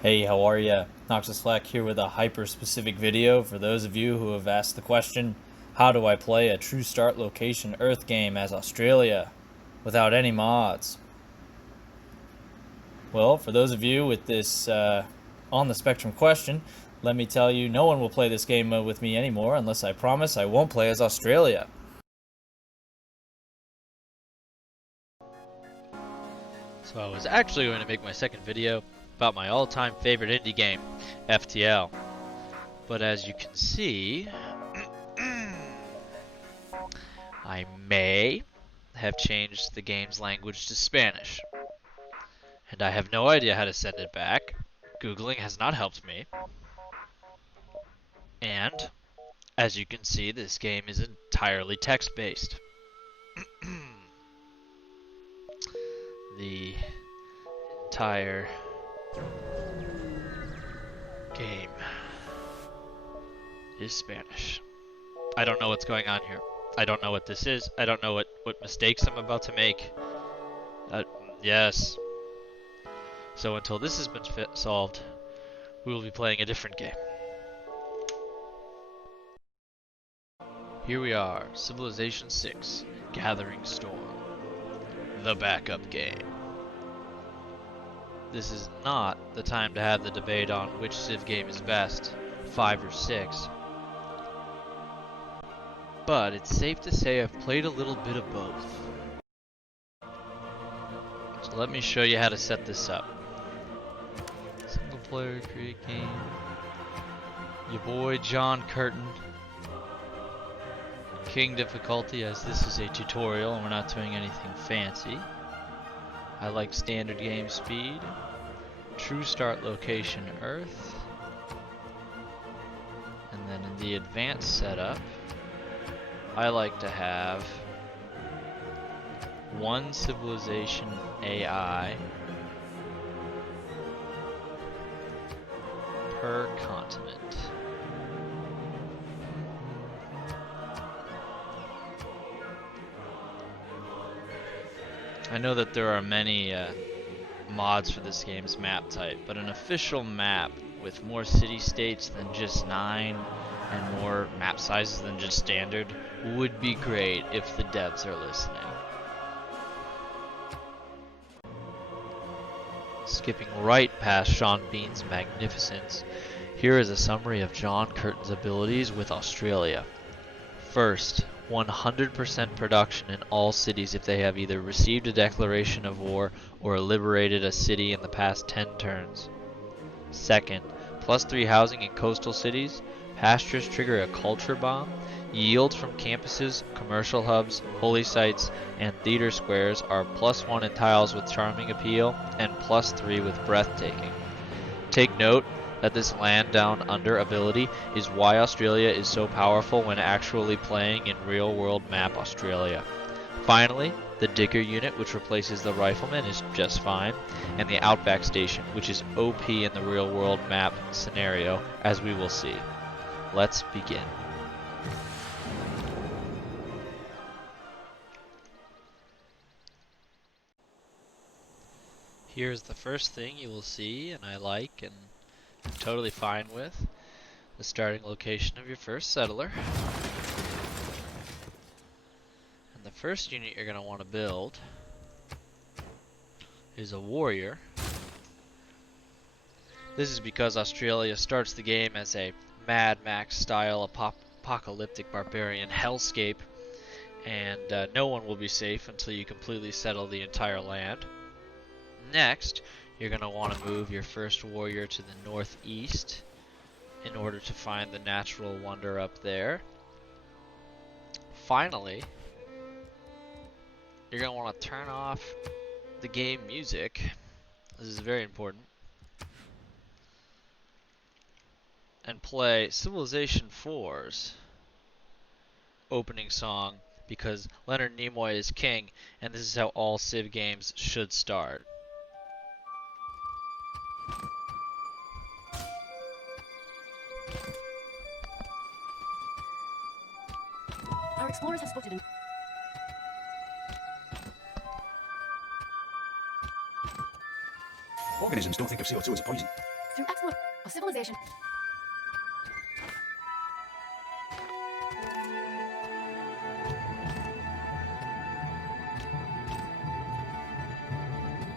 Hey, how are ya? Noxus Flack here with a hyper-specific video for those of you who have asked the question, how do I play a true start location Earth game as Australia without any mods? Well, for those of you with this on the spectrum question, let me tell you no one will play this game with me anymore unless I promise I won't play as Australia. So I was actually going to make my second video about my all-time favorite indie game, FTL. But as you can see, I may have changed the game's language to Spanish. And I have no idea how to send it back. Googling has not helped me. And, as you can see, this game is entirely text-based. The entire game is Spanish. I don't know what's going on here. I don't know what this is. I don't know what mistakes I'm about to make. Yes. So until this has been solved, we will be playing a different game. Here we are, Civilization 6, Gathering Storm. The backup game. This is not the time to have the debate on which Civ game is best, 5 or 6. But it's safe to say I've played a little bit of both. So let me show you how to set this up. Single player, create game. Your boy John Curtin. King difficulty, as this is a tutorial and we're not doing anything fancy. I like standard game speed. True start location Earth. And then in the advanced setup, I like to have one civilization AI per continent. I know that there are many mods for this game's map type, but an official map with more city-states than just 9 and more map sizes than just standard would be great if the devs are listening. Skipping right past Sean Bean's magnificence, here is a summary of John Curtin's abilities with Australia. First, 100% production in all cities if they have either received a declaration of war or liberated a city in the past 10 turns. Second, +3 housing in coastal cities. Pastures trigger a culture bomb. Yields from campuses, commercial hubs, holy sites, and theater squares are +1 in tiles with charming appeal and +3 with breathtaking. Take note that this land down under ability is why Australia is so powerful when actually playing in real world map Australia. Finally, the digger unit, which replaces the rifleman, is just fine, and the outback station, which is OP in the real world map scenario, as we will see. Let's begin. Here's the first thing you will see, and I like and I'm totally fine with. The starting location of your first settler. And the first unit you're going to want to build is a warrior. This is because Australia starts the game as a Mad Max style apocalyptic barbarian hellscape, and no one will be safe until you completely settle the entire land. Next, you're going to want to move your first warrior to the northeast in order to find the natural wonder up there. Finally, you're going to want to turn off the game music. This is very important. And play Civilization 4's opening song, because Leonard Nimoy is king, and this is how all Civ games should start. Our explorers have spotted an... Organisms don't think of CO2 as a poison. through exploit of civilization.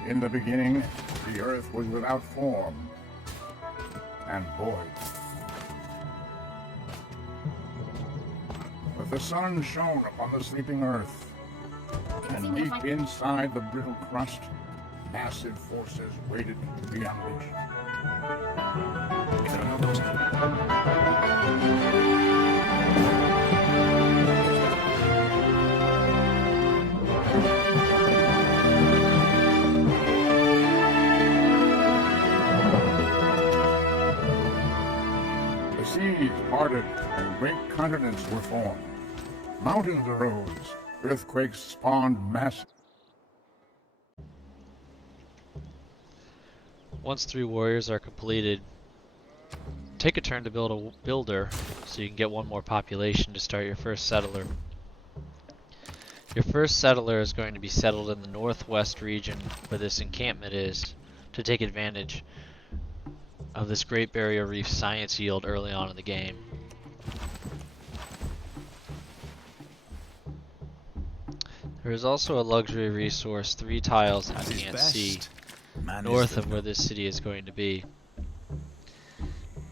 In the beginning, the earth was without form and void. But the sun shone upon the sleeping earth, and deep inside the brittle crust, massive forces waited to be unleashed. The seas parted and great continents were formed. Mountains arose, earthquakes spawned massive. Once 3 warriors are completed, take a turn to build a builder so you can get 1 more population to start your first settler. Your first settler is going to be settled in the northwest region where this encampment is to take advantage of this Great Barrier Reef science yield early on in the game. There is also a luxury resource 3 tiles that you can't see north of where this city is going to be.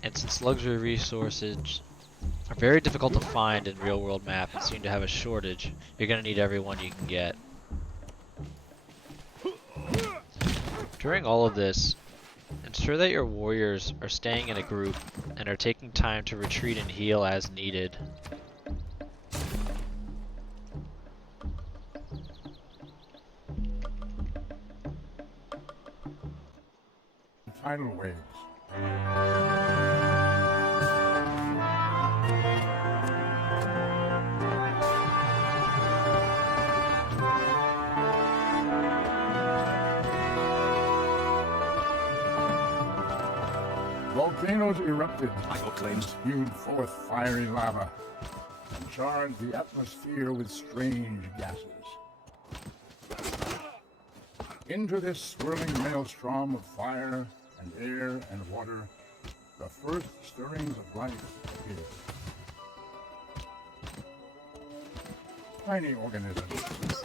And since luxury resources are very difficult to find in real world map and seem to have a shortage, you're going to need every one you can get. During all of this, ensure that your warriors are staying in a group and are taking time to retreat and heal as needed. Tidal waves. Volcanoes erupted, spewed forth fiery lava, and charged the atmosphere with strange gases. Into this swirling maelstrom of fire and air and water, the first stirrings of life appeared. Tiny organisms,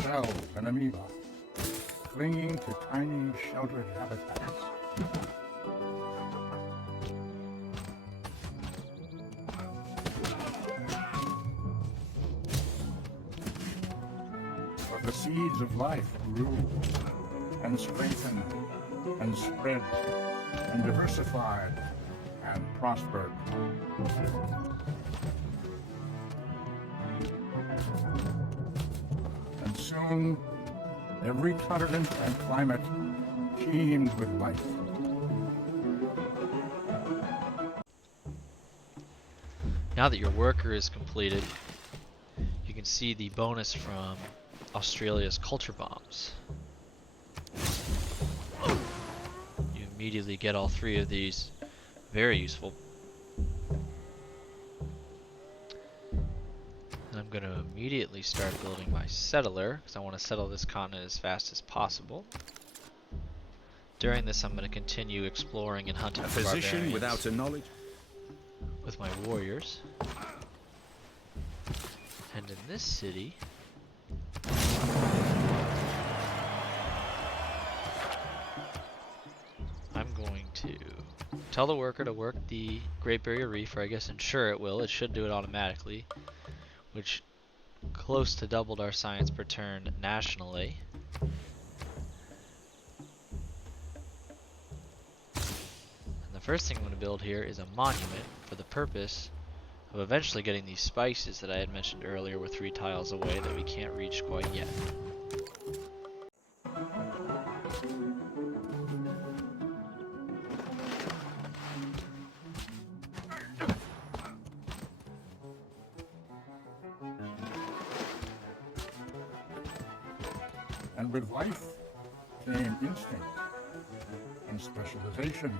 cells and amoeba, clinging to tiny sheltered habitats. But the seeds of life grew and strengthened and spread and diversified and prospered. And soon, every continent and climate teemed with life. Now that your worker is completed, you can see the bonus from Australia's culture bombs. You immediately get all 3 of these. Very useful. And I'm going to immediately start building my settler, because I want to settle this continent as fast as possible. During this, I'm going to continue exploring and hunting for Position without a knowledge. with my warriors. And in this city, I'm going to tell the worker to work the Great Barrier Reef, or I guess ensure it will. It should do it automatically, which close to doubled our science per turn nationally. And the first thing I'm going to build here is a monument for the purpose of eventually getting these spices that I had mentioned earlier were 3 tiles away that we can't reach quite yet. And with life came instinct and specialization,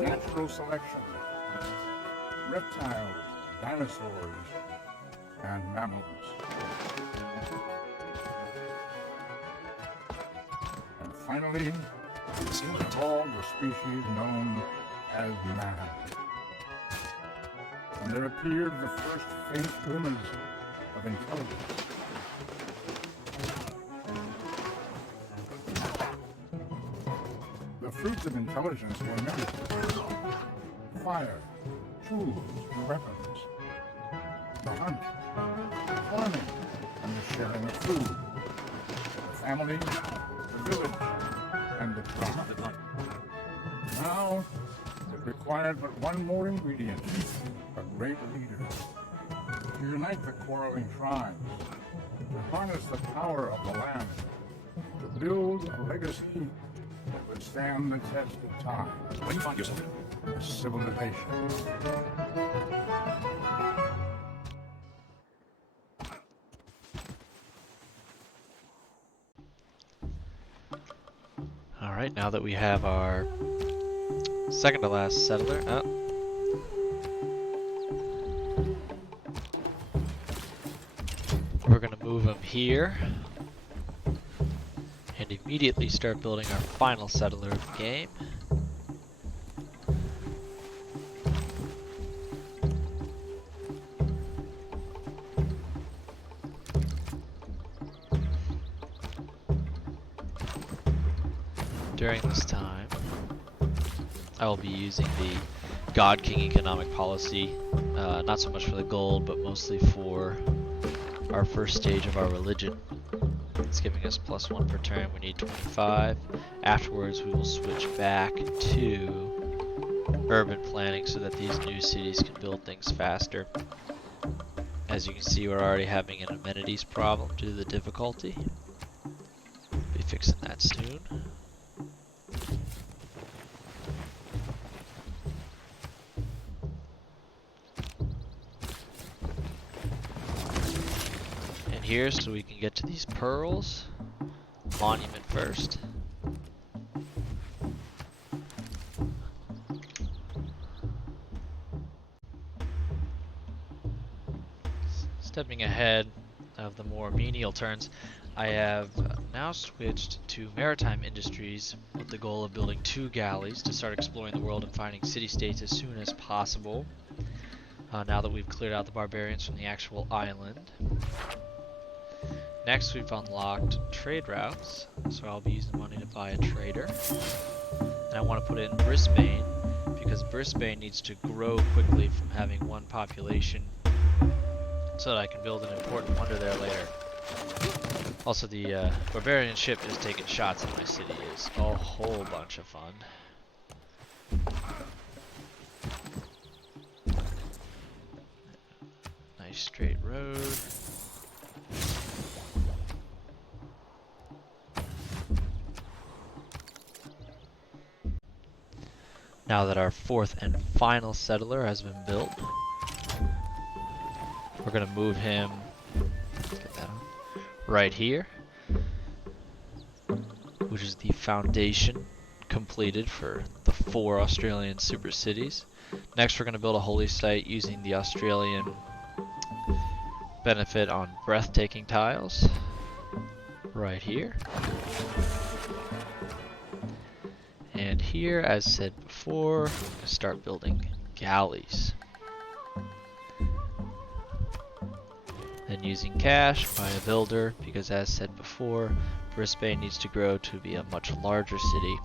natural selection, reptiles, dinosaurs, and mammals. And finally, all the species known as man. And there appeared the first faint glimmers of intelligence. The fruits of intelligence were many: fire, tools, and weapons, the hunt, farming, and the sharing of food, the family, the village, and the tribe. Now, it required but one more ingredient: a great leader, to unite the quarreling tribes, to harness the power of the land, to build a legacy that would stand the test of time. When you find yourself A civilization. Alright, now that we have our second to last settler. We're going to move him here. And immediately start building our final settler of the game. During this time, I will be using the God King economic policy, not so much for the gold, but mostly for our first stage of our religion. It's giving us +1 per turn. We need 25. Afterwards, we will switch back to urban planning so that these new cities can build things faster. As you can see, we're already having an amenities problem due to the difficulty. Be fixing that soon. Here so we can get to these pearls. Monument first. Stepping ahead of the more menial turns, I have now switched to maritime industries with the goal of building 2 galleys to start exploring the world and finding city-states as soon as possible. Now that we've cleared out the barbarians from the actual island. Next, we've unlocked trade routes, so I'll be using money to buy a trader. And I want to put it in Brisbane, because Brisbane needs to grow quickly from having 1 population, so that I can build an important wonder there later. Also, the barbarian ship just taking shots at my city is a whole bunch of fun. Nice straight road. Now that our 4th and final settler has been built, we're going to move him get that on, right here, which is the foundation completed for the 4 Australian super cities. Next, we're going to build a holy site using the Australian benefit on breathtaking tiles, right here. And here, as said before, we're going to start building galleys. Then using cash, buy a builder, because as said before, Brisbane needs to grow to be a much larger city.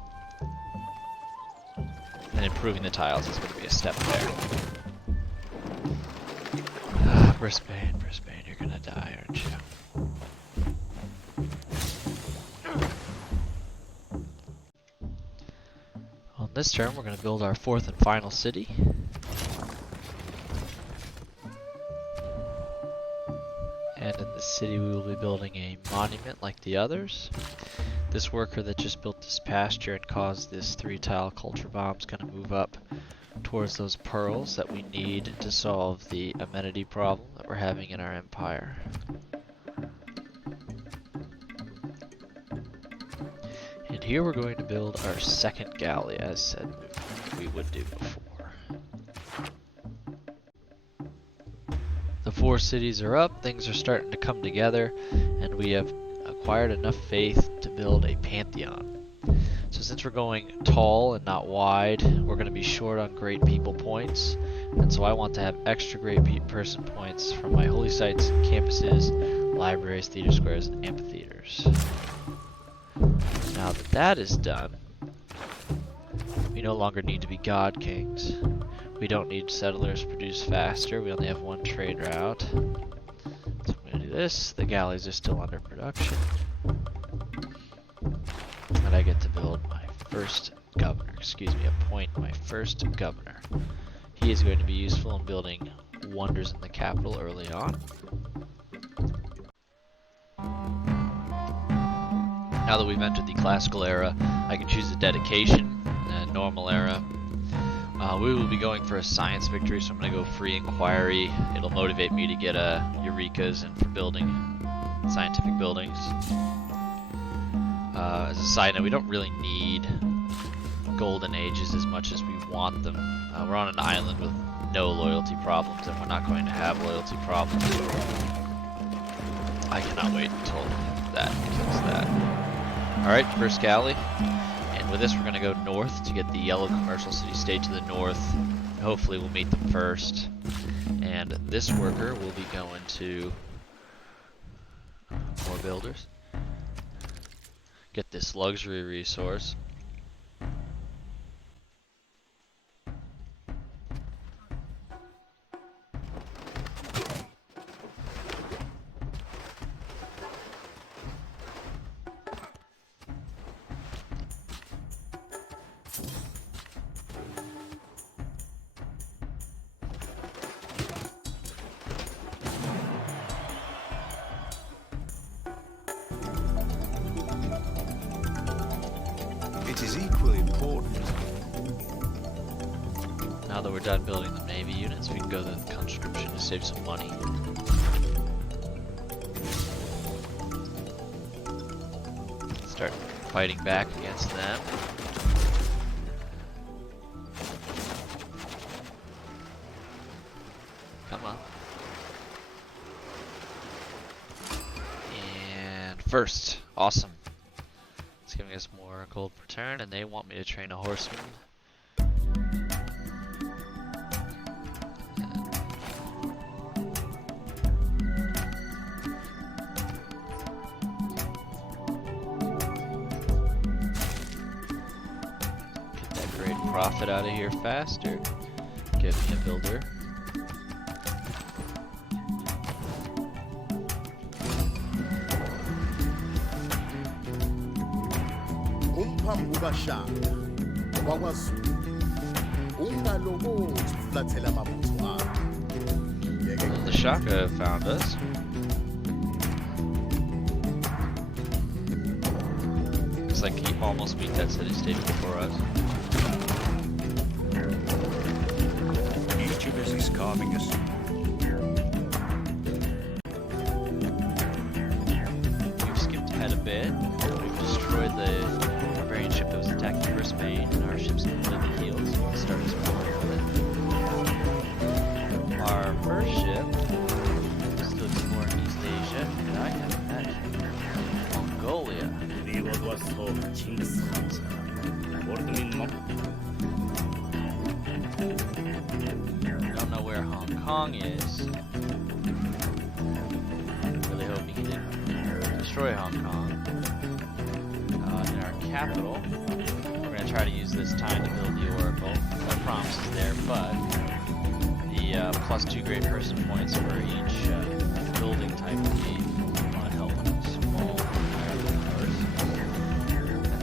And improving the tiles is going to be a step there. Brisbane, you're going to die, aren't you? On this turn, we're going to build our 4th and final city. And in this city, we will be building a monument like the others. This worker that just built this pasture and caused this 3-tile culture bomb is going to move up towards those pearls that we need to solve the amenity problem that we're having in our empire. And here we're going to build our 2nd galley, as said we would do before. The 4 cities are up, things are starting to come together, and we have acquired enough faith to build a pantheon. So since we're going tall and not wide, we're going to be short on great people points. And so I want to have extra great person points from my holy sites, campuses, libraries, theater squares, and amphitheaters. Now that that is done, we no longer need to be god kings. We don't need settlers produce faster. We only have one trade route. So I'm going to do this. The galleys are still under production. And I get to build my first governor. Excuse me, appoint my first governor. He is going to be useful in building wonders in the capital early on. Now that we've entered the classical era, I can choose a dedication, a normal era. We will be going for a science victory, so I'm going to go free inquiry. It'll motivate me to get Eurekas and for building scientific buildings. As a side note, we don't really need golden ages as much as we want them. We're on an island with no loyalty problems, and we're not going to have loyalty problems. I cannot wait until that kills that. Alright, first galley. And with this we're going to go north to get the yellow commercial city-state to the north. Hopefully we'll meet them first. And this worker will be going to more builders. Get this luxury resource. It is equally important. Now that we're done building the navy units, we can go to the conscription to save some money. Start fighting back against them. Come on. And first, awesome. It's giving us more gold per turn, and they want me to train a horseman. Get that great profit out of here faster. Get me a builder. Umphambi kukaShaka wakwaZulu ungalokothi ufulathela amabutho akhe. The Shaka found us. Looks like he almost beat that city-state before us. Each of us is carving us. We've skipped ahead a bit. We've destroyed the barbarian ship that was attacking Brisbane, and our ship's completely healed, so we can start exploring with it. Our first ship is still exploring East Asia, and I have met Mongolia. Don't know where Hong Kong is. Really hoping he didn't destroy Hong Kong. In our capital, we're going to try to use this time to build the Oracle. No promises there, but the +2 great person points for each building type would be a lot of help on a small island, of course.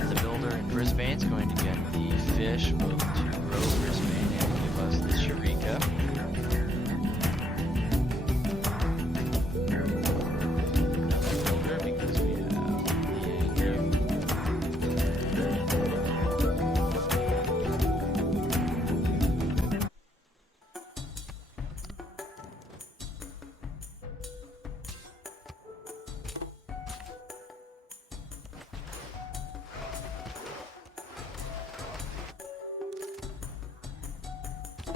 And the builder in Brisbane is going to get the fish both to grow Brisbane and to give us this Eureka. Another builder because we have the anchor.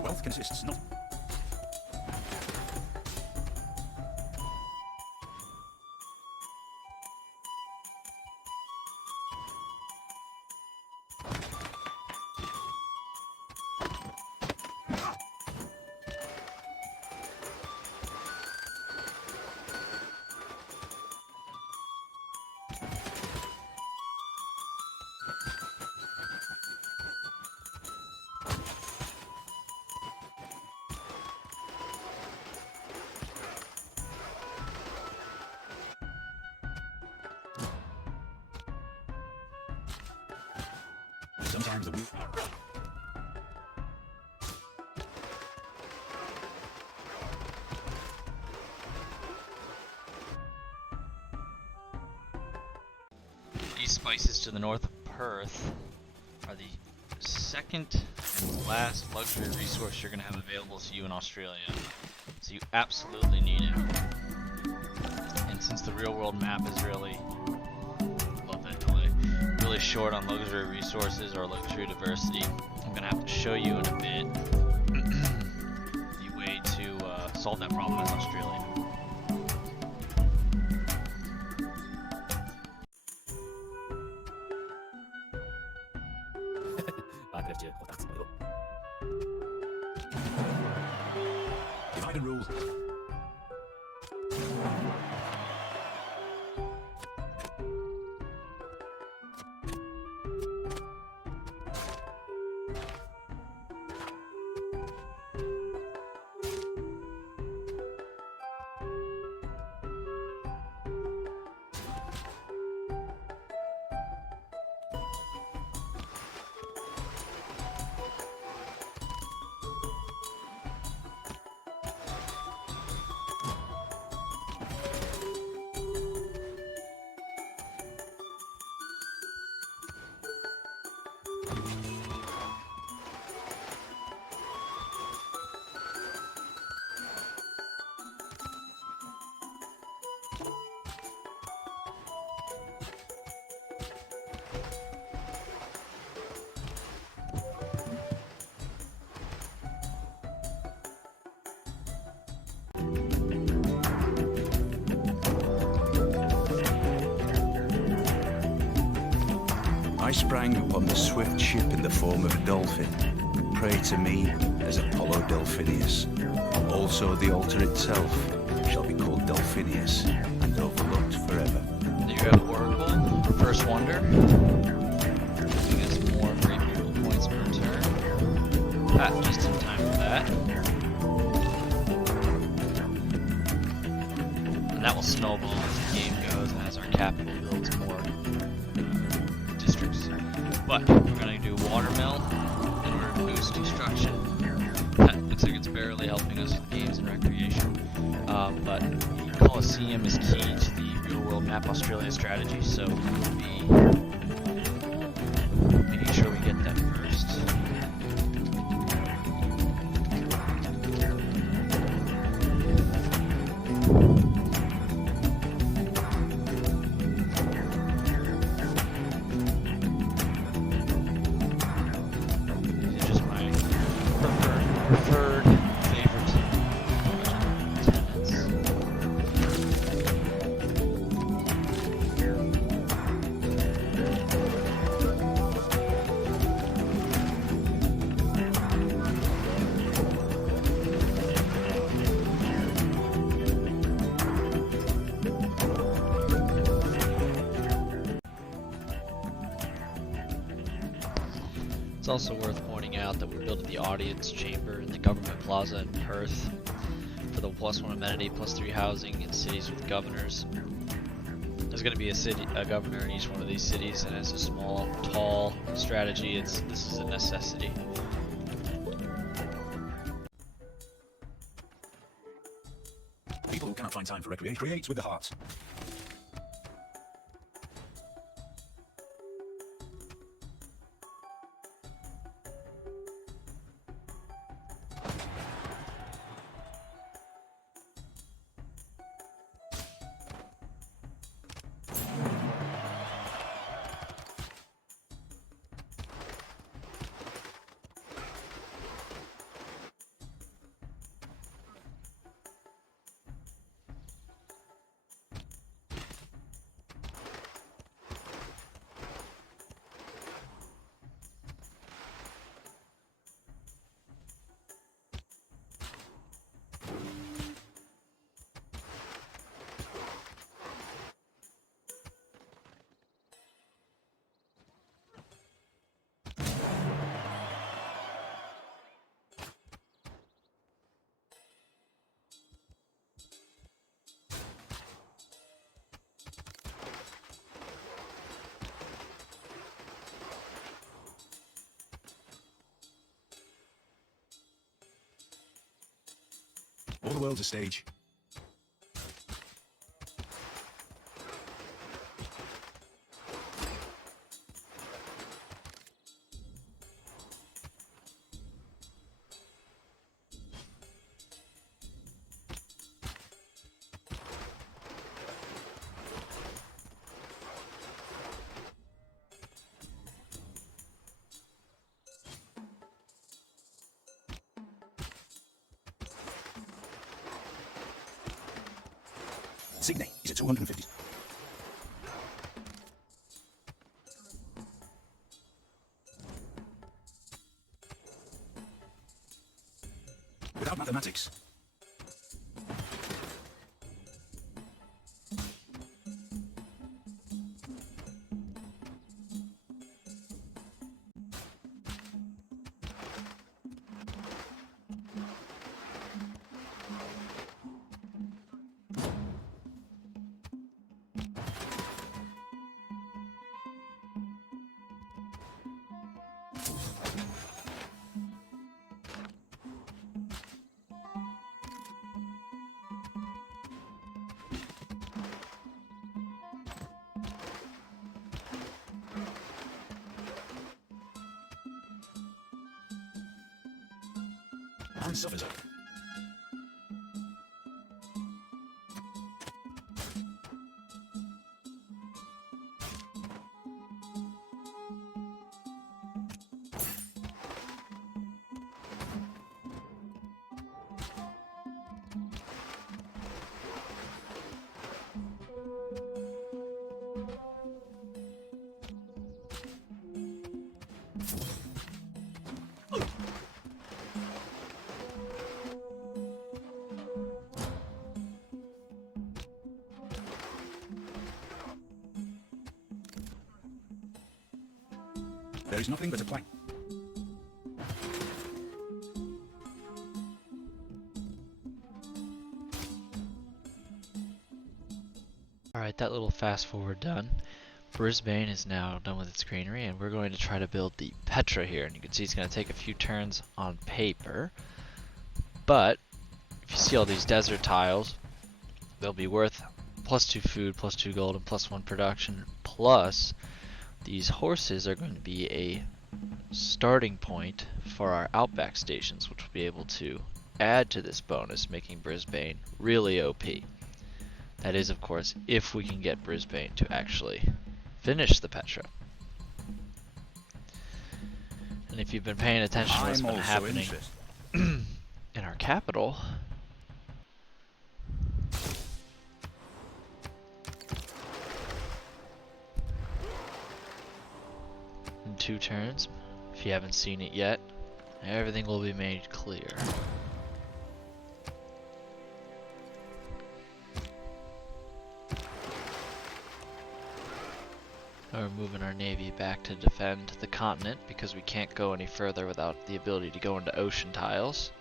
Wealth consists not find the wheel. These spices to the north of Perth are the second and last luxury resource you're going to have available to you in Australia. So you absolutely need it. And since the real world map is really, love that delay, really short on luxury resources or luxury diversity, I'm going to have to show you in a bit the way to solve that problem in Australia. Divide and rule. I sprang upon the swift ship in the form of a dolphin. Pray to me as Apollo Delphinius. Also the altar itself shall be called Delphinius and overlooked forever. There you have Oracle, First Wonder. Giving us more great people points per turn. Just in time for that. And that will snowball as the game goes and as our capital builds more districts. But we're going to do Watermill in order to boost construction. That looks like it's barely helping us with games and recreation. But Coliseum is key to the real world map Australia strategy, so we'll be making sure we get that first. These are just my preferred favorite tenants. It's also worth pointing out that we're building the audience chamber in the government plaza in Perth for the +1 amenity, +3 housing in cities with governors. There's going to be a governor in each one of these cities, and as a small, tall strategy, this is a necessity. People who cannot find time for recreation create with the heart. All the world's a stage. Signe, he's at 250. Without mathematics. And suffers. There is nothing but a plank. Alright, that little fast forward done. Brisbane is now done with its greenery, and we're going to try to build the Petra here. And you can see it's going to take a few turns on paper. But, if you see all these desert tiles, they'll be worth +2 food, +2 gold, and +1 production. Plus, these horses are going to be a starting point for our outback stations, which will be able to add to this bonus, making Brisbane really OP. That is, of course, if we can get Brisbane to actually finish the Petra. And if you've been paying attention to what's been happening in our capital, in 2 turns, if you haven't seen it yet, everything will be made clear. We're moving our navy back to defend the continent because we can't go any further without the ability to go into ocean tiles.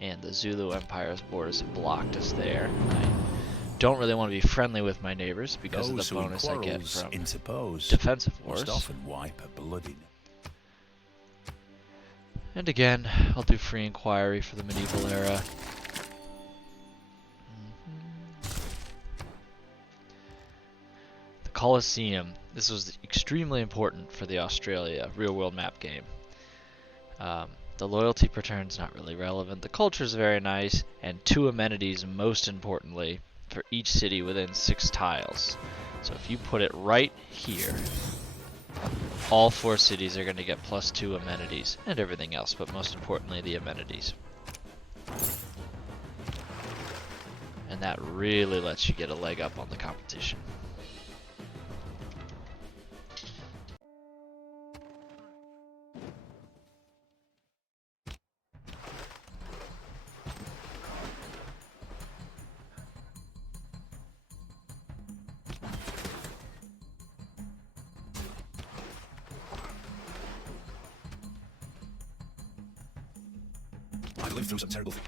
And the Zulu Empire's borders have blocked us there. I don't really want to be friendly with my neighbors because of the bonus I get from defensive wars. Must often wipe a bloody. And again, I'll do free inquiry for the medieval era. The Colosseum. This was extremely important for the Australia real-world map game. The loyalty per turn is not really relevant. The culture is very nice, and 2 amenities, most importantly, for each city within 6 tiles. So if you put it right here, all 4 cities are going to get +2 amenities, and everything else, but most importantly the amenities. And that really lets you get a leg up on the competition. I lived through some terrible things.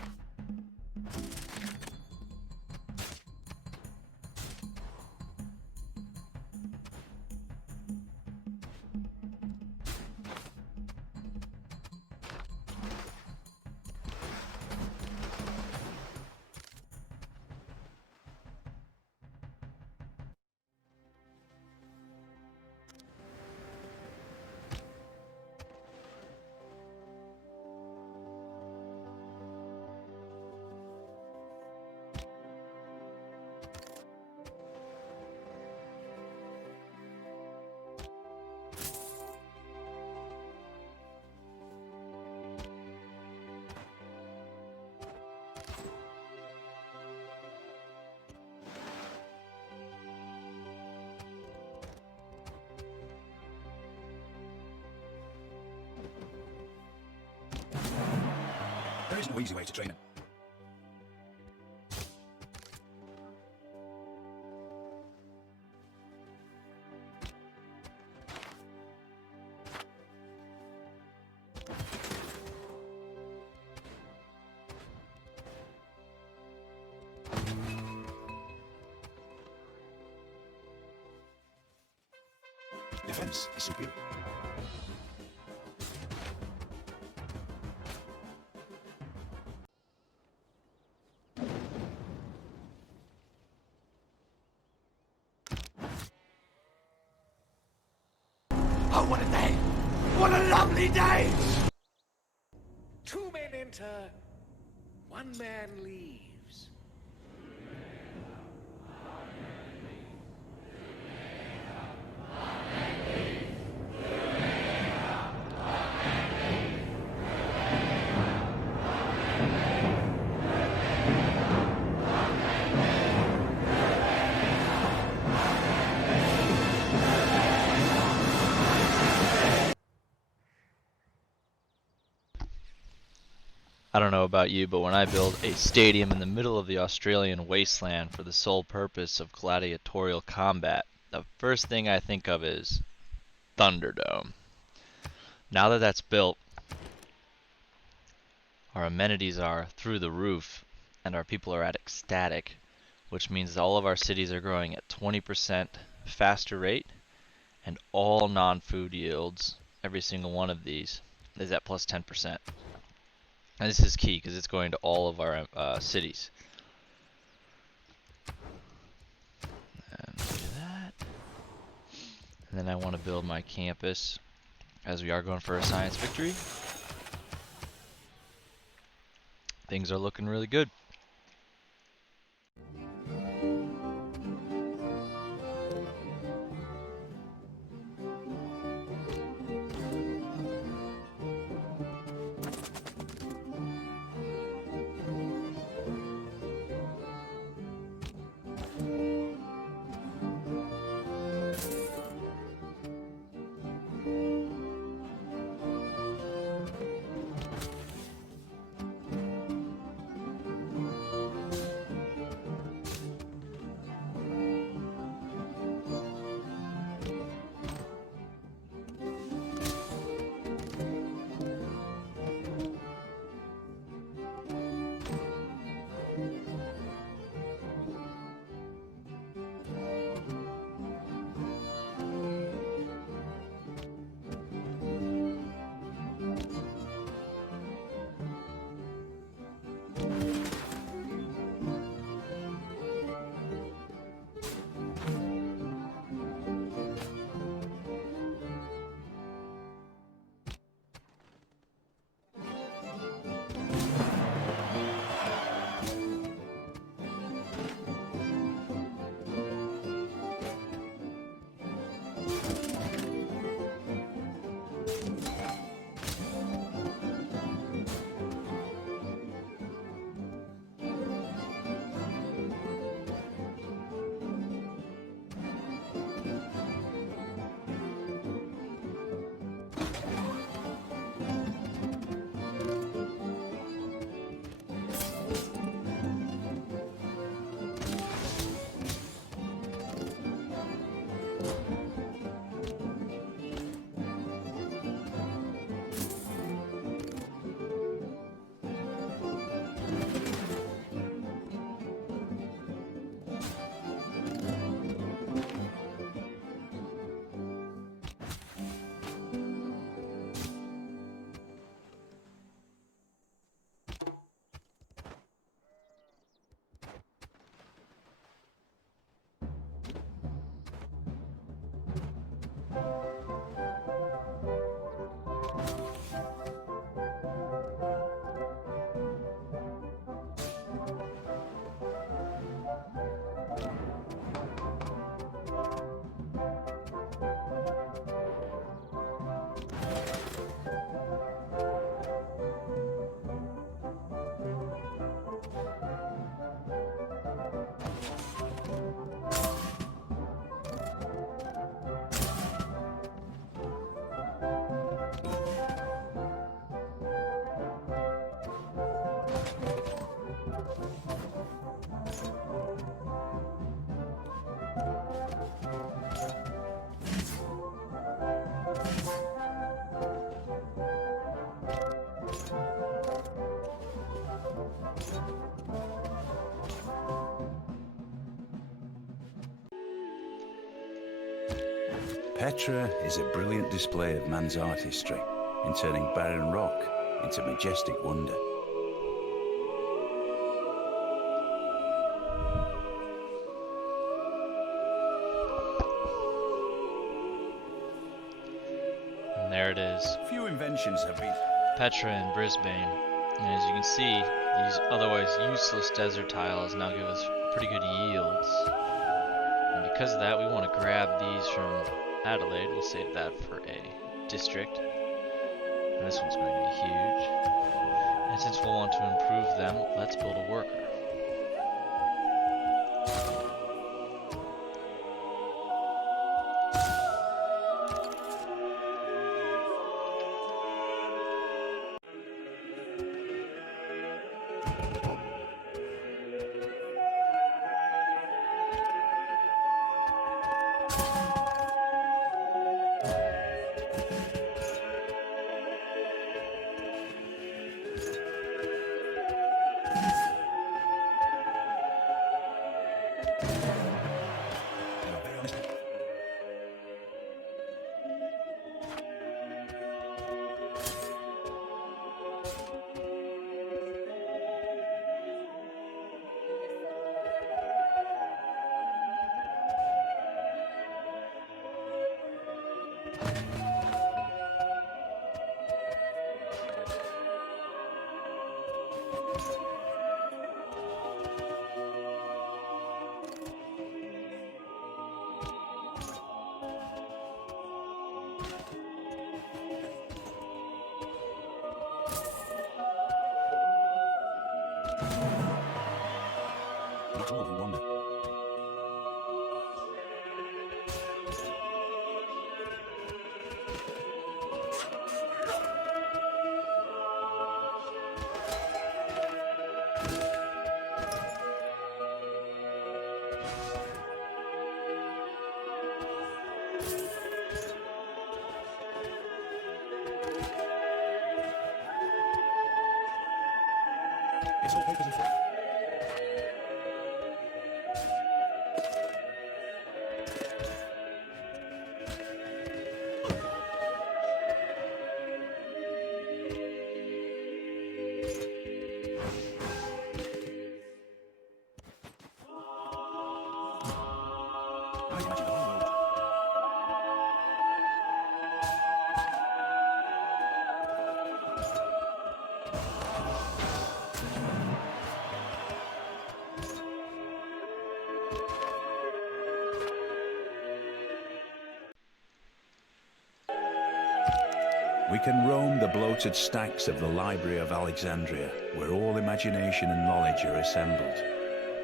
There's no easy way to train him. Defense is superior. Oh, what a day! What a lovely day! 2 men enter, 1 man leaves. I don't know about you, but when I build a stadium in the middle of the Australian wasteland for the sole purpose of gladiatorial combat, the first thing I think of is Thunderdome. Now that that's built, our amenities are through the roof, and our people are at ecstatic, which means that all of our cities are growing at 20% faster rate, and all non-food yields, every single one of these, is at plus 10%. And this is key because it's going to all of our cities. And do that. And then I want to build my campus, as we are going for a science victory. Things are looking really good. Petra is a brilliant display of man's artistry in turning barren rock into majestic wonder. And there it is. Few inventions have been. Petra in Brisbane. And as you can see, these otherwise useless desert tiles now give us pretty good yields. And because of that, we want to grab these from Adelaide. We'll save that for a district. And this one's going to be huge. And since we'll want to improve them, let's build a worker. Not all who wonder. It's all papers and flags. I imagine the whole world. We can roam the bloated stacks of the Library of Alexandria, where all imagination and knowledge are assembled.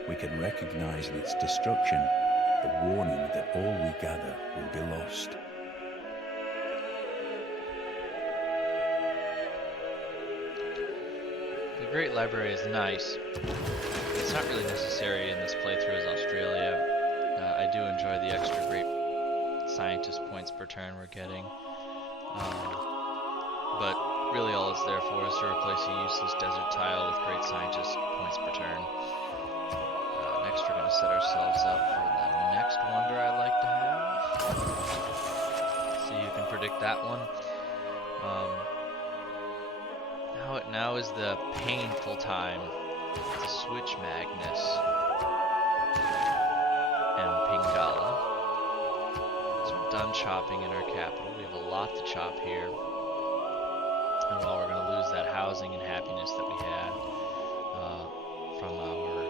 We can recognize in its destruction the warning that all we gather will be lost. The Great Library is nice. It's not really necessary in this playthrough as Australia. I do enjoy the extra great scientist points per turn we're getting. But really all it's there for is to replace a useless desert tile with great scientist points per turn. Next we're going to set ourselves up for the next wonder I like to have. See who can predict that one. Now is the painful time to switch Magnus and Pingala. So we're done chopping in our capital. We have a lot to chop here. And while we're going to lose that housing and happiness that we had from our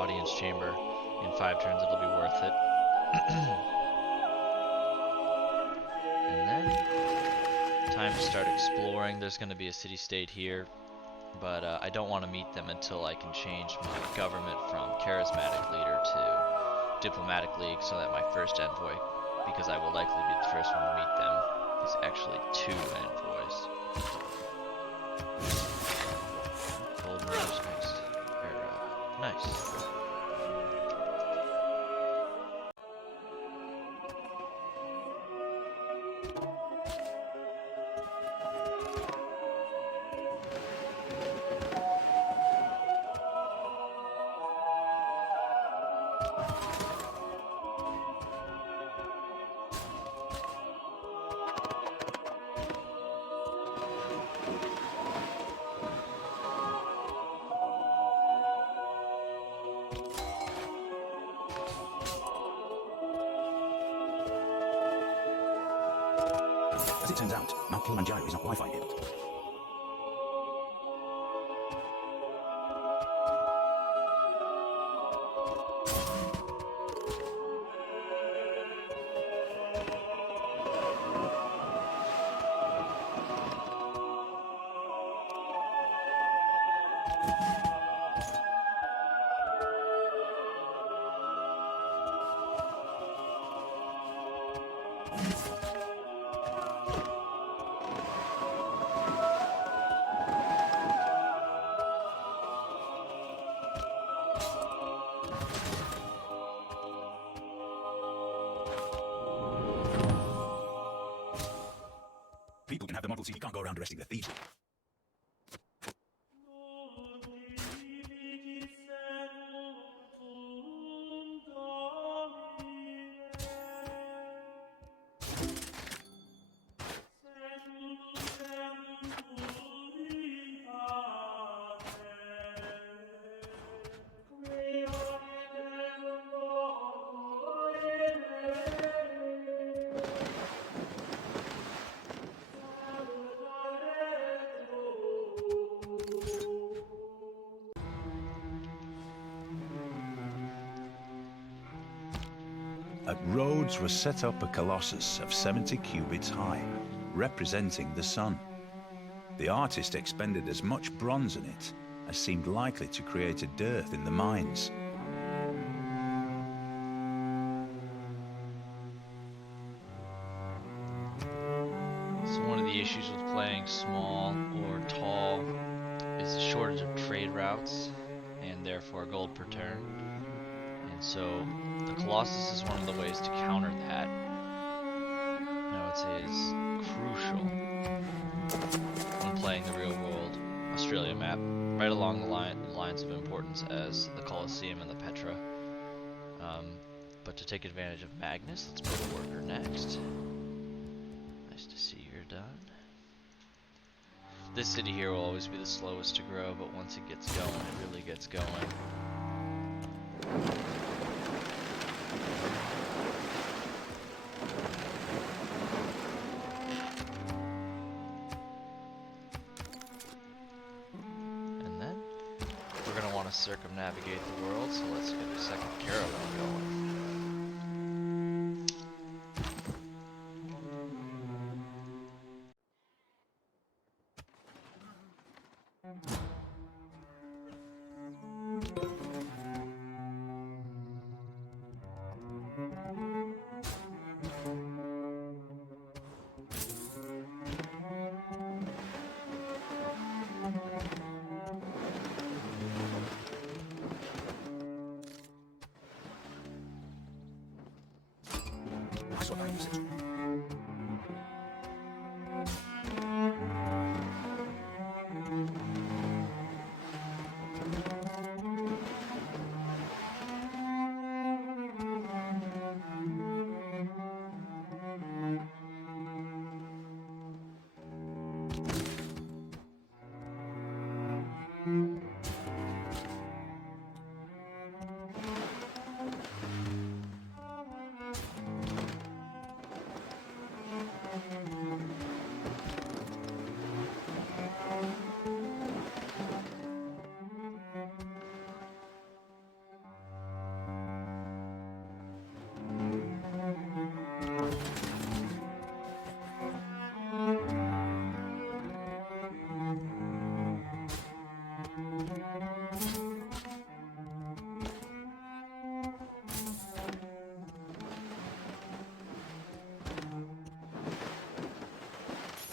audience chamber, in 5 turns it'll be worth it. And then, time to start exploring. There's going to be a city-state here, but I don't want to meet them until I can change my government from charismatic leader to diplomatic league, so that my first envoy, because I will likely be the first one to meet them, is actually 2 envoys. Gold Rose next. Nice. As it turns out, Mount Kilimanjaro is not Wi-Fi enabled. People can have the Model T, you can't go around arresting the thieves. At Rhodes was set up a colossus of 70 cubits high, representing the sun. The artist expended as much bronze in it as seemed likely to create a dearth in the mines. So one of the issues with playing small or tall is the shortage of trade routes and therefore gold per turn. And so the Colossus is one of the ways to counter that. I would say is crucial when playing the real world Australia map, right along the lines of importance as the Colosseum and the Petra. But to take advantage of Magnus, let's put a worker next. Nice to see you're done. This city here will always be the slowest to grow, but once it gets going, it really gets going. And then we're going to want to circumnavigate the world, so let's get a second caravan going. That's what I used to.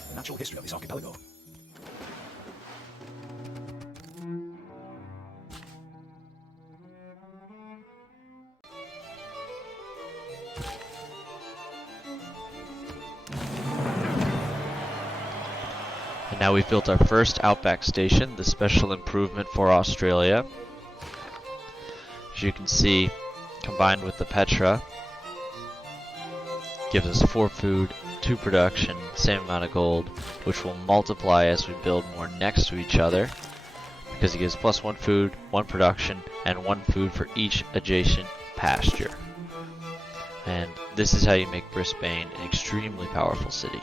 The natural history of this archipelago. And now we've built our first outback station, the special improvement for Australia. As you can see, combined with the Petra, gives us 4 food, 2 production, same amount of gold, which will multiply as we build more next to each other, because it gives plus 1 food, 1 production, and 1 food for each adjacent pasture. And this is how you make Brisbane an extremely powerful city.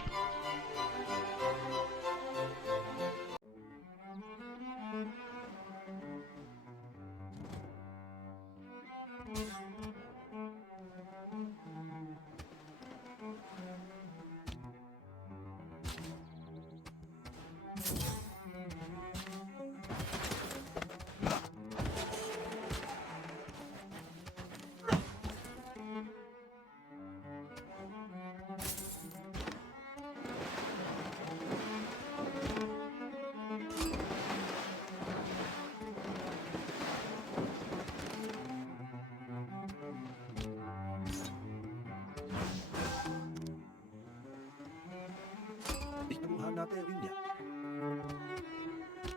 out there, didn't you?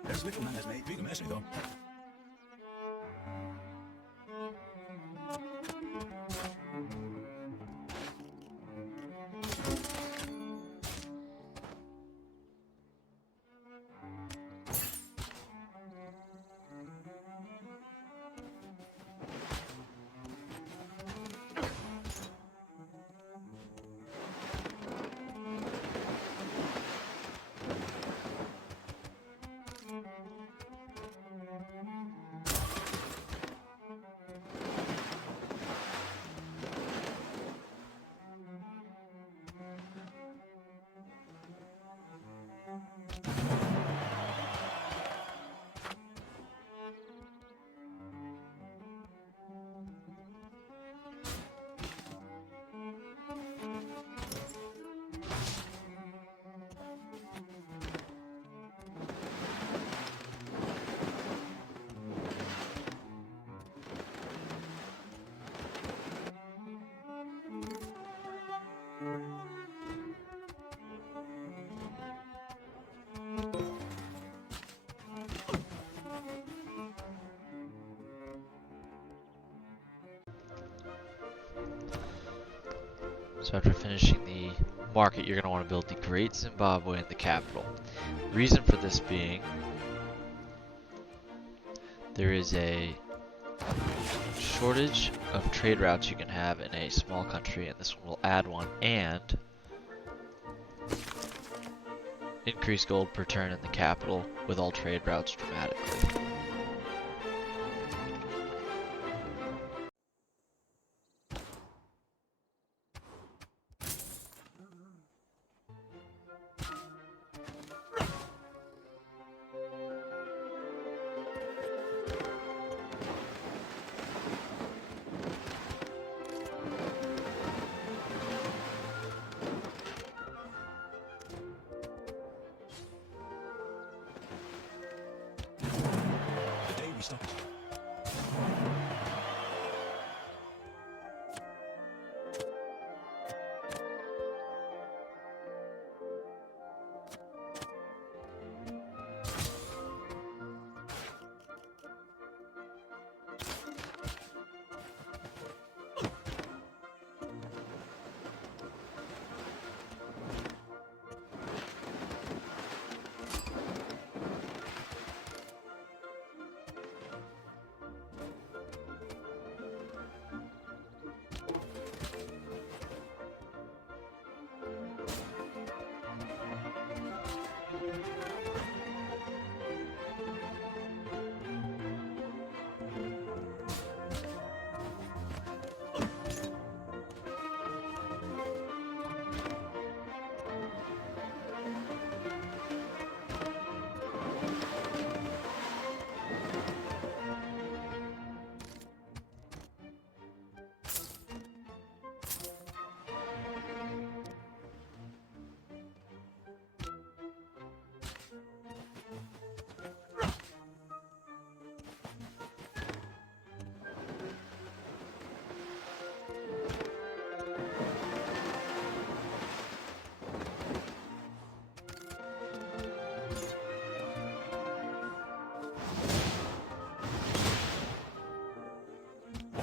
There's little man has made big mess, though. So after finishing the market, you're going to want to build the Great Zimbabwe in the capital. Reason for this being, there is a shortage of trade routes you can have in a small country, and this one will add one, and increase gold per turn in the capital with all trade routes dramatically. The day we stopped.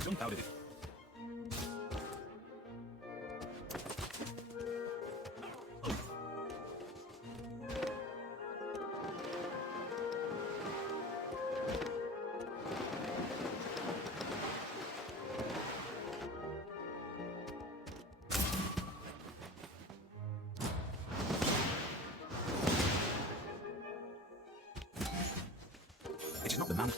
Undoubtedly. It is not the man.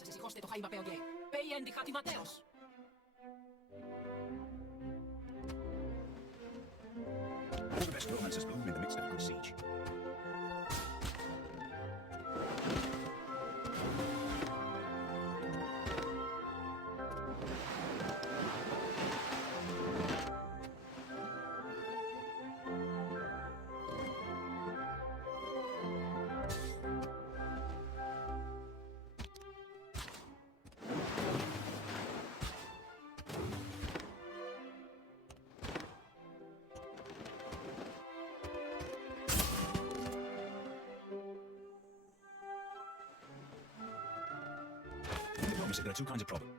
pääsesesi kosteito haimapeoge. Peien dikati Mateos. All the best romances bloom in the midst of a good siege. There are two kinds of problem.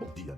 Oddio.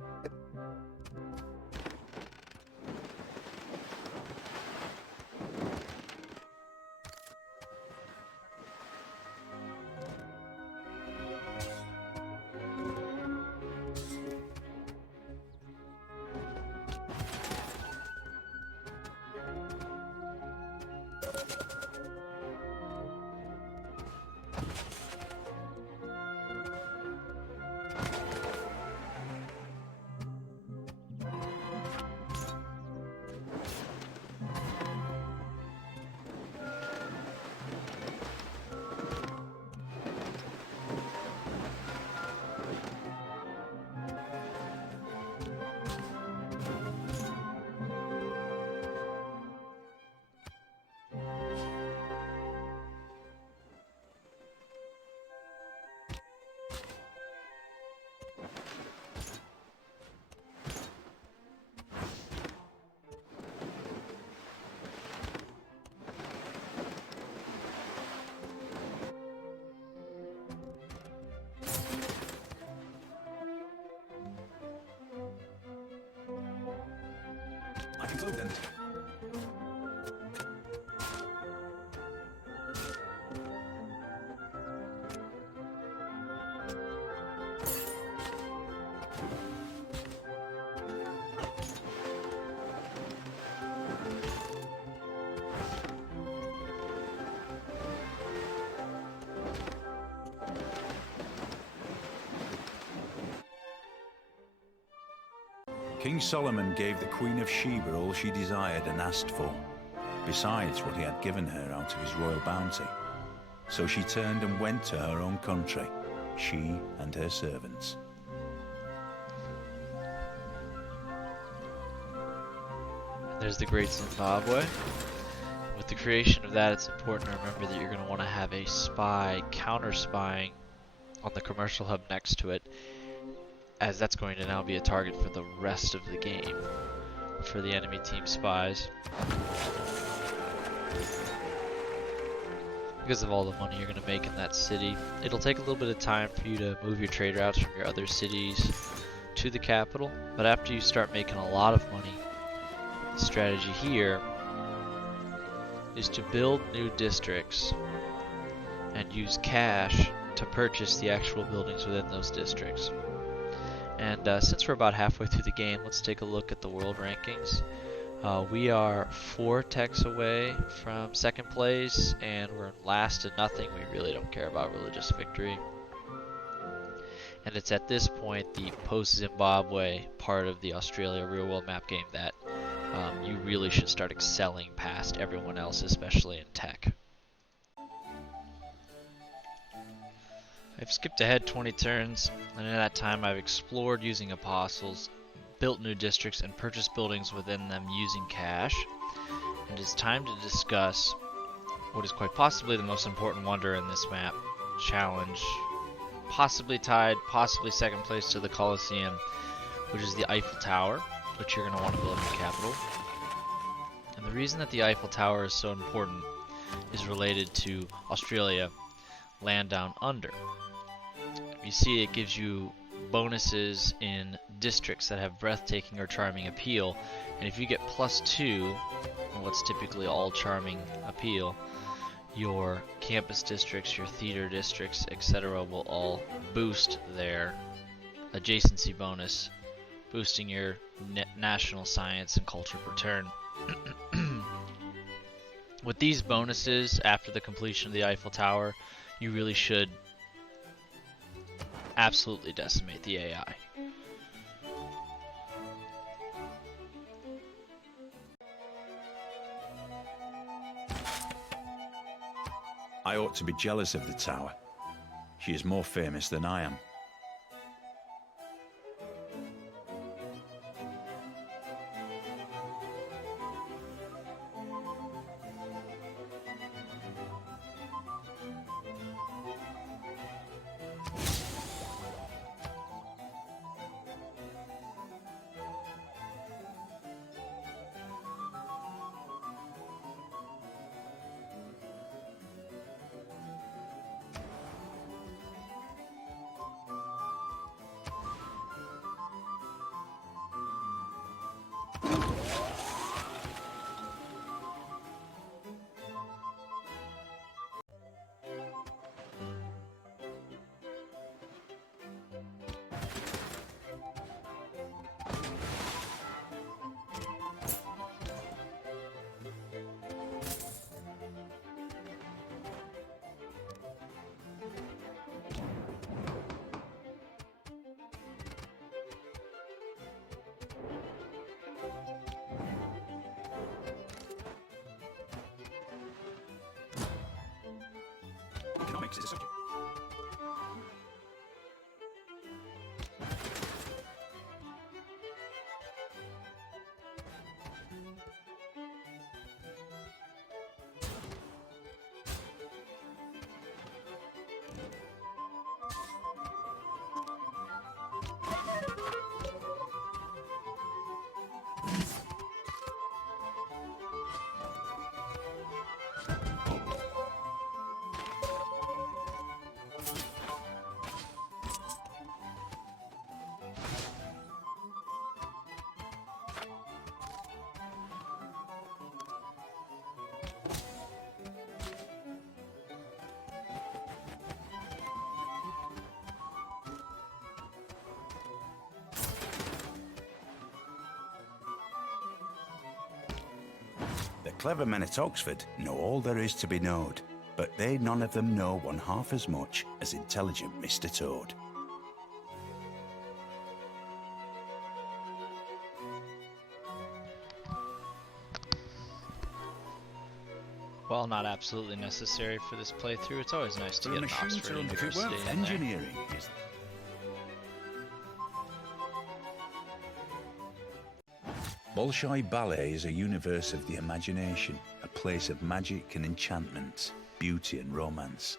I conclude then. King Solomon gave the Queen of Sheba all she desired and asked for, besides what he had given her out of his royal bounty. So she turned and went to her own country, she and her servants. There's the Great Zimbabwe. With the creation of that, it's important to remember that you're going to want to have a spy counter-spying on the commercial hub next to it, as that's going to now be a target for the rest of the game for the enemy team spies. Because of all the money you're going to make in that city, it'll take a little bit of time for you to move your trade routes from your other cities to the capital, but after you start making a lot of money, the strategy here is to build new districts and use cash to purchase the actual buildings within those districts. And since we're about halfway through the game, let's take a look at the world rankings. We are 4 techs away from second place, and we're last to nothing. We really don't care about religious victory. And it's at this point, the post-Zimbabwe part of the Australia real-world map game, that you really should start excelling past everyone else, especially in tech. I've skipped ahead 20 turns, and in that time I've explored using apostles, built new districts, and purchased buildings within them using cash. And it's time to discuss what is quite possibly the most important wonder in this map challenge, possibly tied, possibly second place to the Colosseum, which is the Eiffel Tower, which you're going to want to build in your capital. And the reason that the Eiffel Tower is so important is related to Australia, land down under. You see, it gives you bonuses in districts that have breathtaking or charming appeal, and if you get +2 on what's typically all charming appeal, your campus districts, your theater districts, etc. will all boost their adjacency bonus, boosting your national science and culture return. With these bonuses, after the completion of the Eiffel Tower, you really should absolutely decimate the AI. I ought to be jealous of the tower. She is more famous than I am. Economics is a subject. The clever men at Oxford know all there is to be knowed, but they none of them know one half as much as intelligent Mr. Toad. While not absolutely necessary for this playthrough, it's always nice to For a get an machine Oxford tool, if it University weren't for in there. engineering, is Bolshoi Ballet is a universe of the imagination, a place of magic and enchantment, beauty and romance.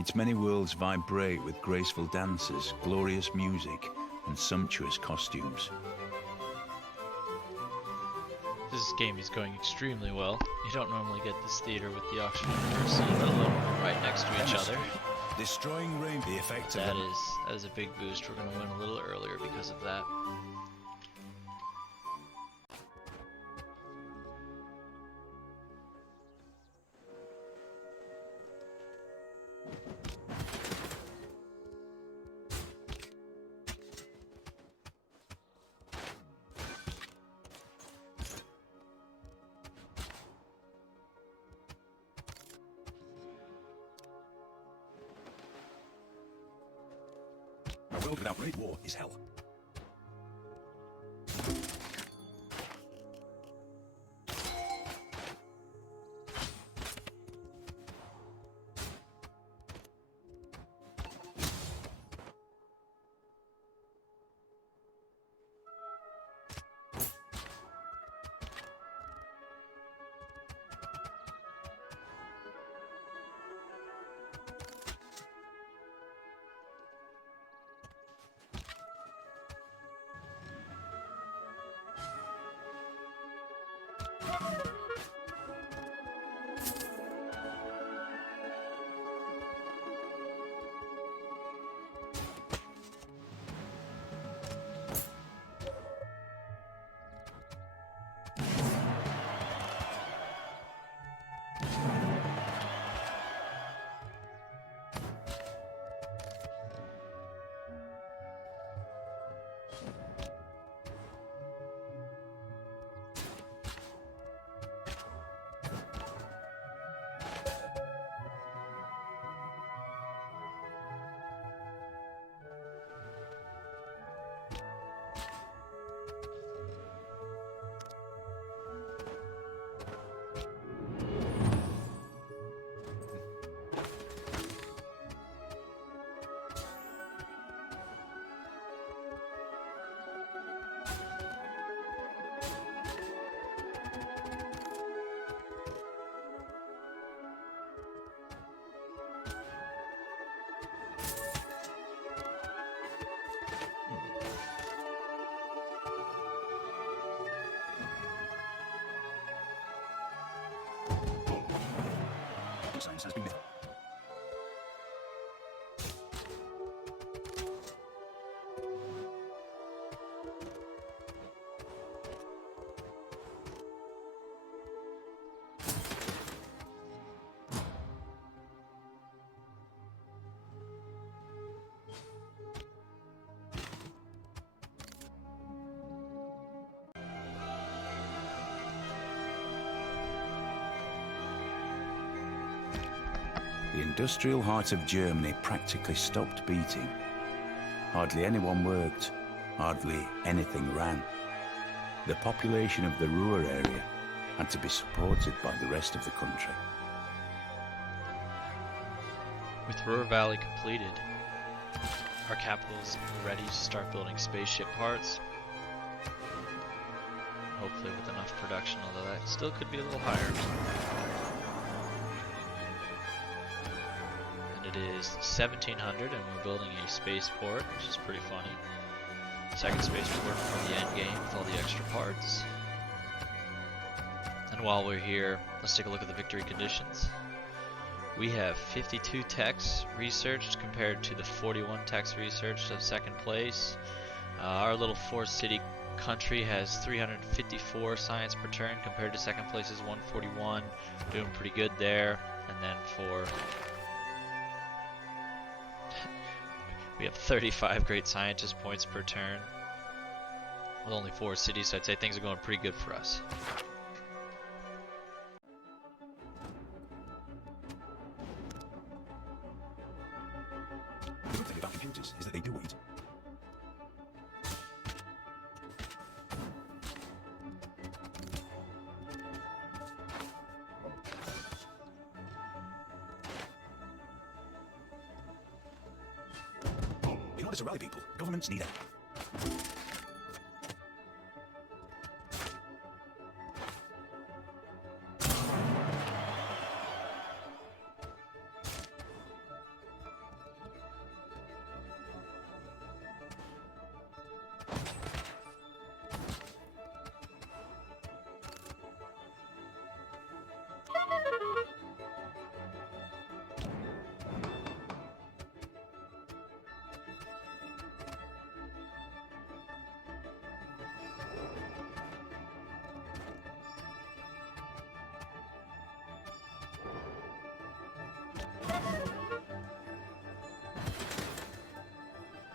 Its many worlds vibrate with graceful dances, glorious music, and sumptuous costumes. This game is going extremely well. You don't normally get this theater with the Oxford University, let alone right next to each other. Destroying rain, the effect of That is a big boost. We're going to win a little earlier because of that. A world without great war is hell. science has been made. The industrial heart of Germany practically stopped beating. Hardly anyone worked, hardly anything ran. The population of the Ruhr area had to be supported by the rest of the country. With Ruhr Valley completed, our capital is ready to start building spaceship parts. Hopefully with enough production, although that still could be a little higher. And it is 1700 and we're building a spaceport, which is pretty funny. Second spaceport for the end game with all the extra parts. And while we're here, let's take a look at the victory conditions. We have 52 techs researched compared to the 41 techs researched of second place. Our little 4-city country has 354 science per turn compared to second place is 141. Doing pretty good there. And then for we have 35 great scientist points per turn with only 4 cities, so I'd say things are going pretty good for us. The good thing about computers is that they do eat. In order to rally people, governments need help.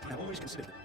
I've always considered that.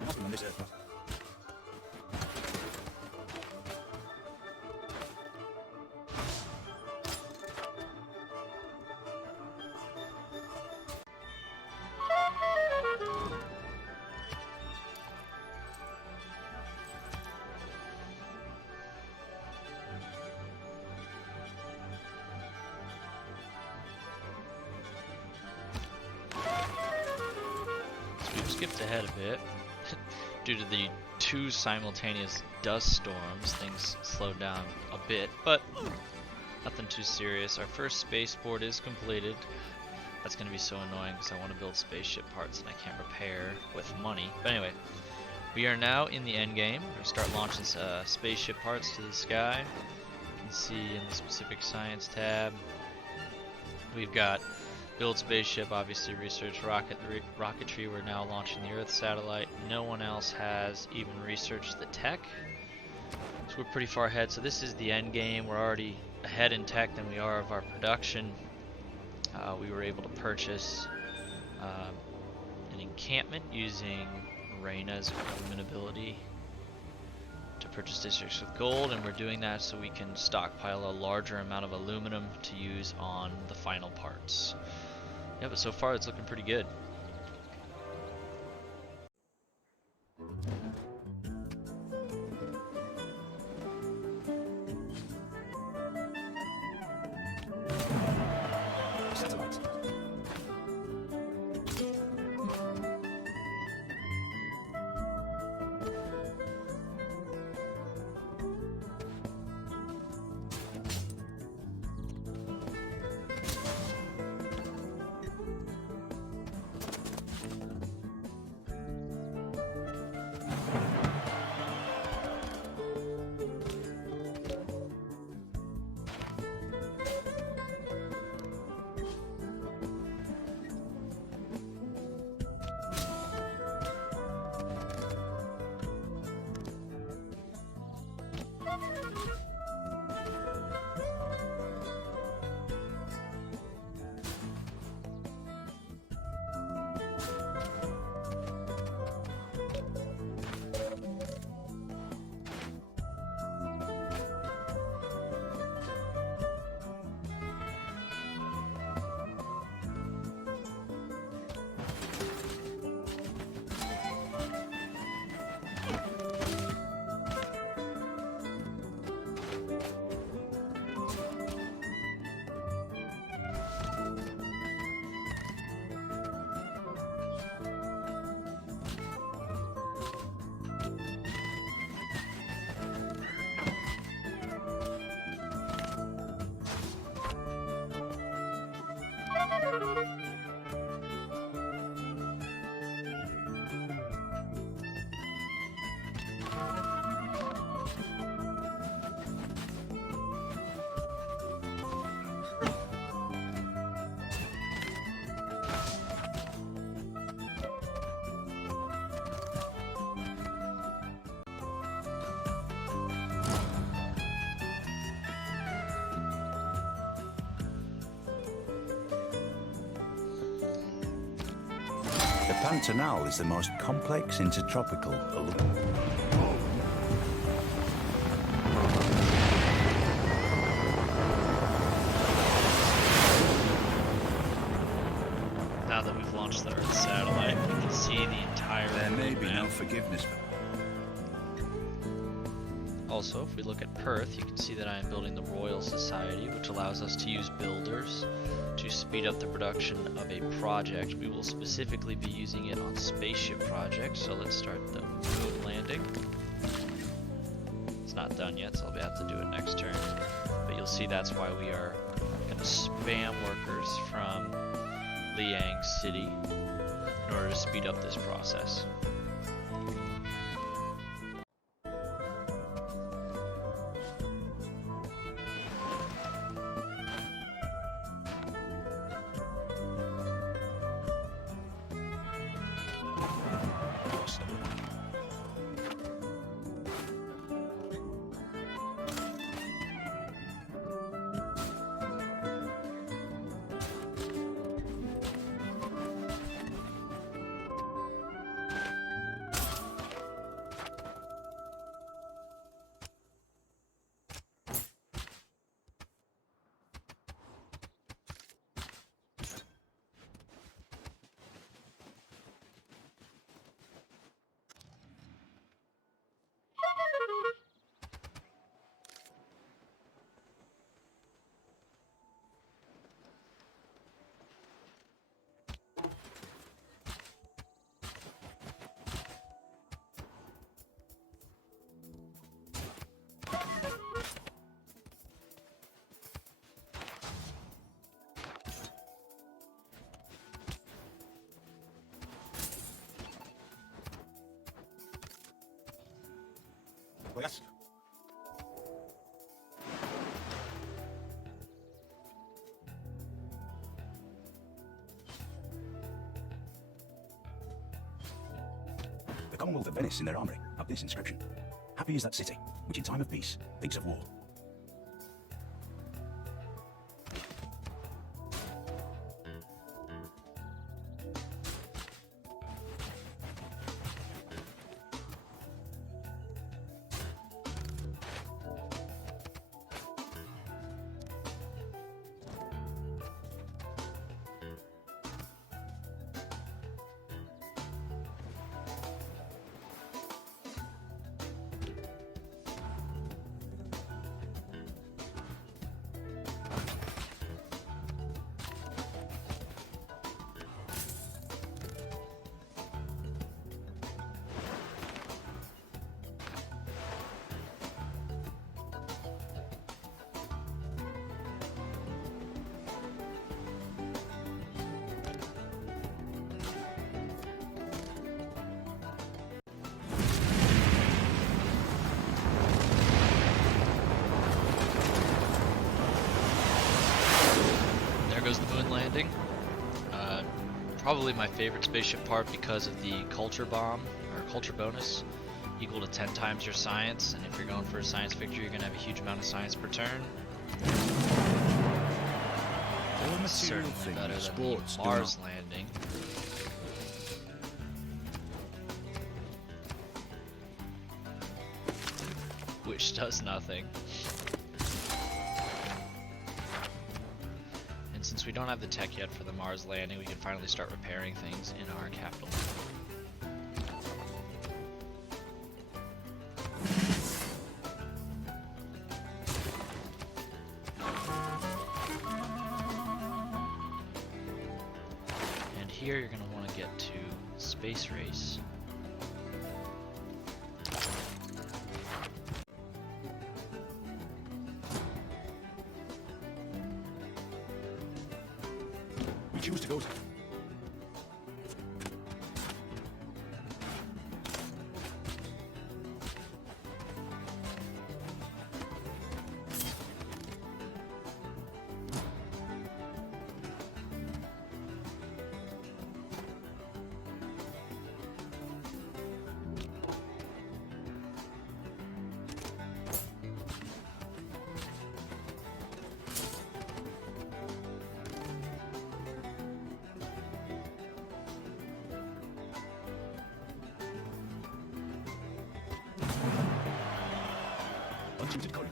Nothing on this earth. skipped ahead a bit. Due to the 2 simultaneous dust storms, things slowed down a bit, but nothing too serious. Our first spaceport is completed. That's going to be so annoying because I want to build spaceship parts and I can't repair with money. But anyway, we are now in the end game. We're going to start launching spaceship parts to the sky. You can see in the specific science tab, we've got build spaceship, obviously research rocketry. We're now launching the Earth satellite. No one else has even researched the tech, so we're pretty far ahead. So this is the end game. We're already ahead in tech than we are of our production. We were able to purchase an encampment using Reyna's government ability to purchase districts with gold, and we're doing that so we can stockpile a larger amount of aluminum to use on the final parts. Yeah, but so far it's looking pretty good. The Pantanal is the most complex intertropical Now that we've launched the Earth satellite, we can see the entire There may moon be no map. forgiveness for Also, if we look at Perth, you can see that I am building the Royal Society, which allows us to use builders to speed up the production of a project. We will specifically be using it on spaceship projects, so let's start the moon landing. It's not done yet, so I'll have to do it next turn. But you'll see that's why we are going to spam workers from Liang City in order to speed up this process. Commonwealth of Venice in their armory have this inscription. Happy is that city, which in time of peace thinks of war. Goes the moon landing. Probably my favorite spaceship part because of the culture bomb, or culture bonus, equal to 10 times your science, and if you're going for a science victory, you're going to have a huge amount of science per turn. All material Certainly better things than sports the do Mars not. landing. Which does nothing. Since we don't have the tech yet for the Mars landing, we can finally start repairing things in our capital. And here you're going to want to get to Space Race. Choose to go to. Untutored courage.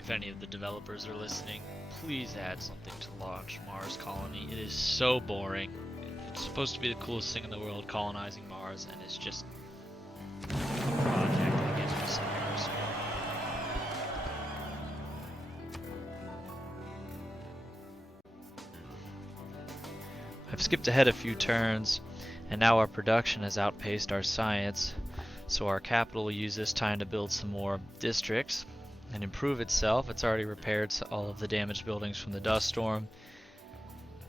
If any of the developers are listening, please add something to launch Mars Colony. It is so boring. It's supposed to be the coolest thing in the world, colonizing Mars, and it's just a project that gives me some errors. I've skipped ahead a few turns, and now our production has outpaced our science, so our capital will use this time to build some more districts and improve itself. It's already repaired all of the damaged buildings from the dust storm,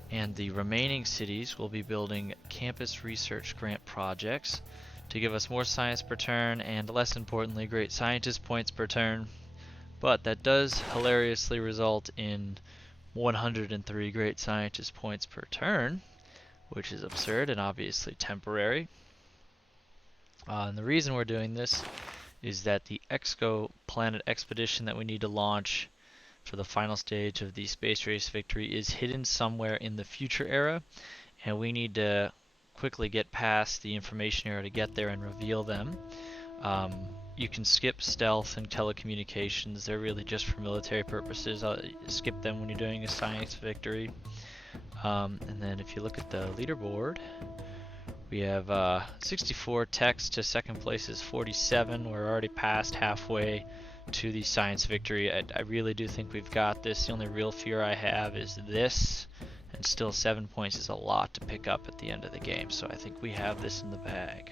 and the remaining cities will be building campus research grant projects to give us more science per turn and, less importantly, great scientist points per turn. But that does hilariously result in 103 great scientist points per turn, which is absurd and obviously temporary. And the reason we're doing this is that the exoplanet expedition that we need to launch for the final stage of the space race victory is hidden somewhere in the future era, and we need to quickly get past the information era to get there and reveal them. You can skip stealth and telecommunications. They're really just for military purposes. Skip them when you're doing a science victory. And then if you look at the leaderboard, We have 64 techs to second place is 47. We're already past halfway to the science victory. I really do think we've got this. The only real fear I have is this, and still 7 points is a lot to pick up at the end of the game. So I think we have this in the bag.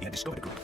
He had discovered a group.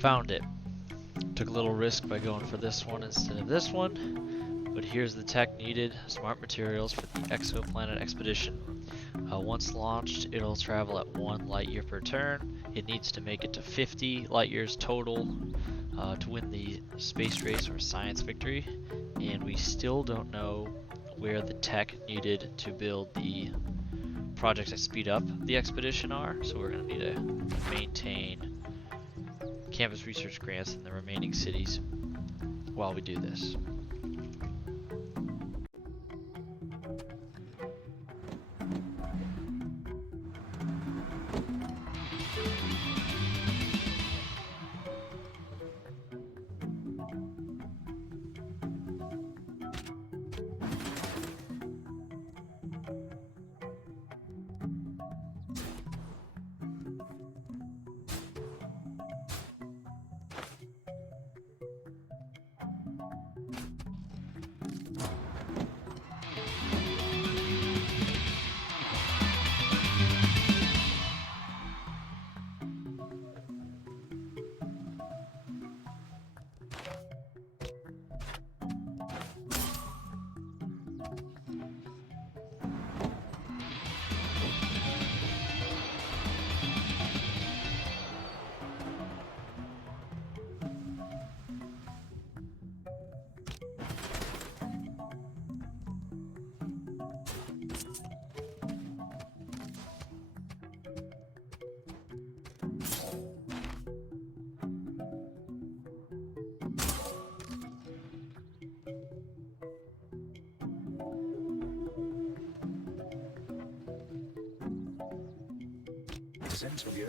Found it. Took a little risk by going for this one instead of this one, but here's the tech needed. Smart materials for the exoplanet expedition. Once launched, it'll travel at 1 light year per turn. It needs to make it to 50 light years total to win the space race or science victory, and we still don't know where the tech needed to build the projects that speed up the expedition are, so we're going to need to maintain campus research grants in the remaining cities while we do this. Makes sense of you.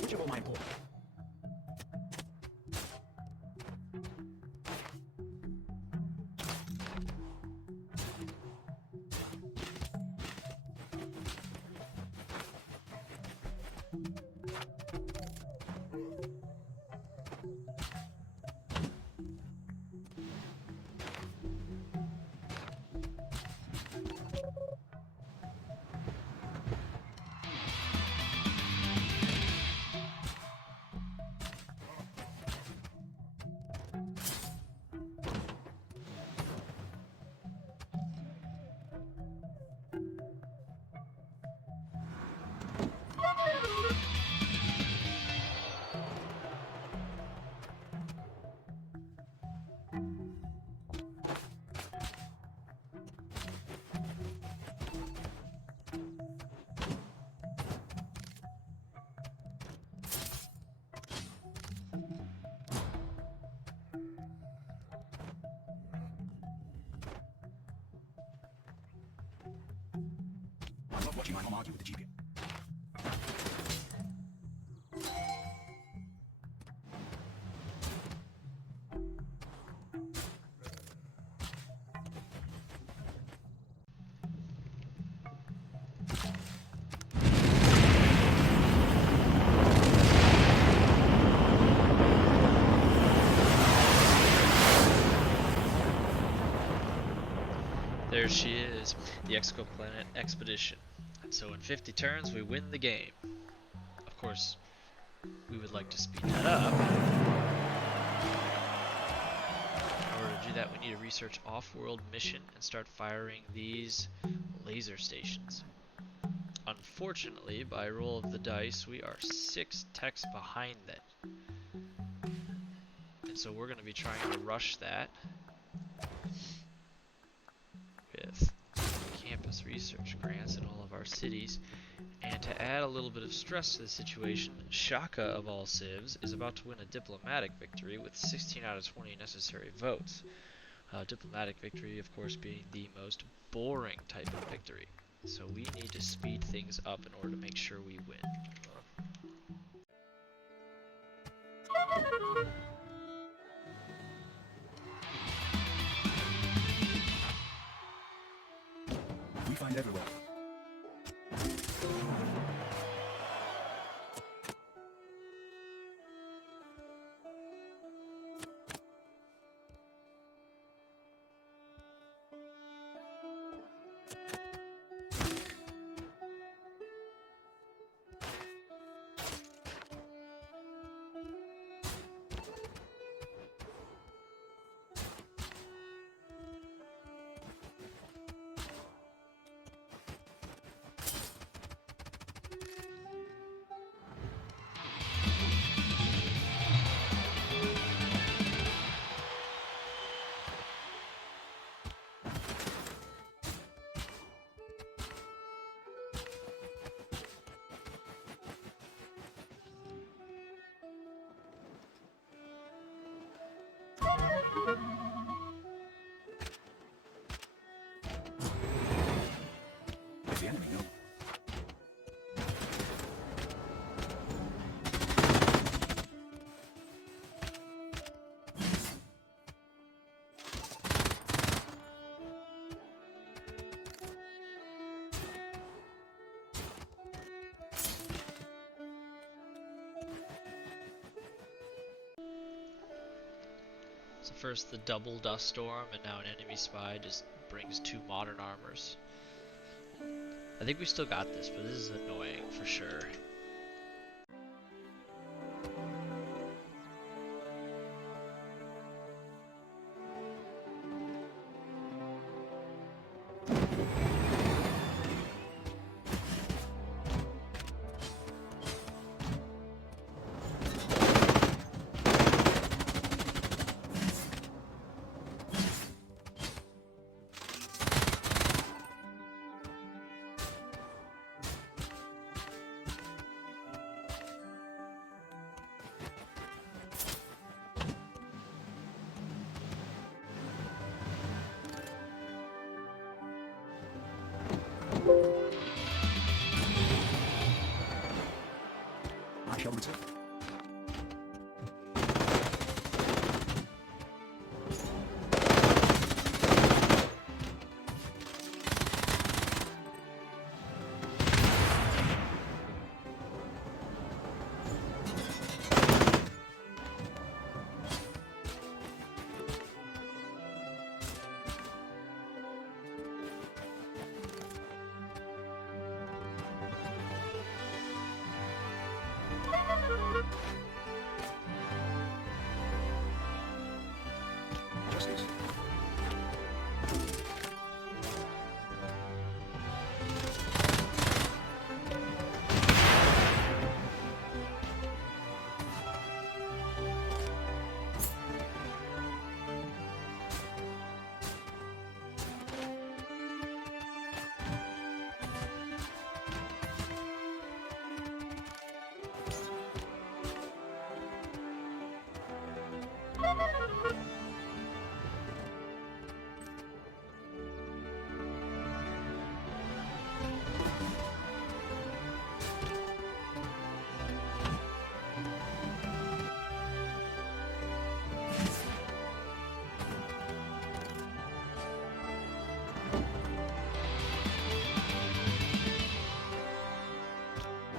Which of all my important? I love watching my mom argue with the GP. There she is, the exoplanet expedition. And so in 50 turns, we win the game. Of course, we would like to speed that up. In order to do that, we need to research off-world mission and start firing these laser stations. Unfortunately, by roll of the dice, we are 6 techs behind that. And so we're going to be trying to rush that with campus research grants in all of our cities. And to add a little bit of stress to the situation, Shaka of all civs is about to win a diplomatic victory with 16 out of 20 necessary votes. Diplomatic victory, of course, being the most boring type of victory. So we need to speed things up in order to make sure we win. We find everywhere. If the enemy know. So first the double dust storm, and now an enemy spy just brings 2 modern armors. I think we still got this, but this is annoying for sure. shall return. Justice.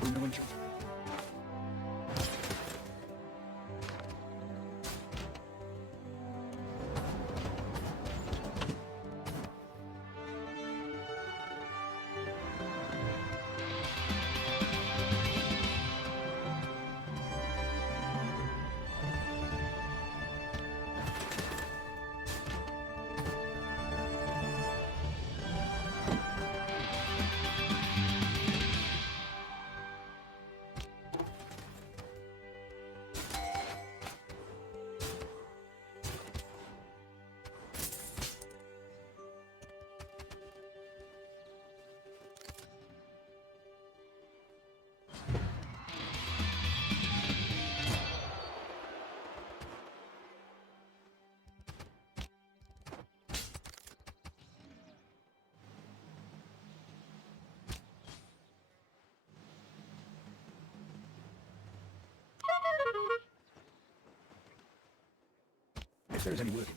No entry. If there is any working.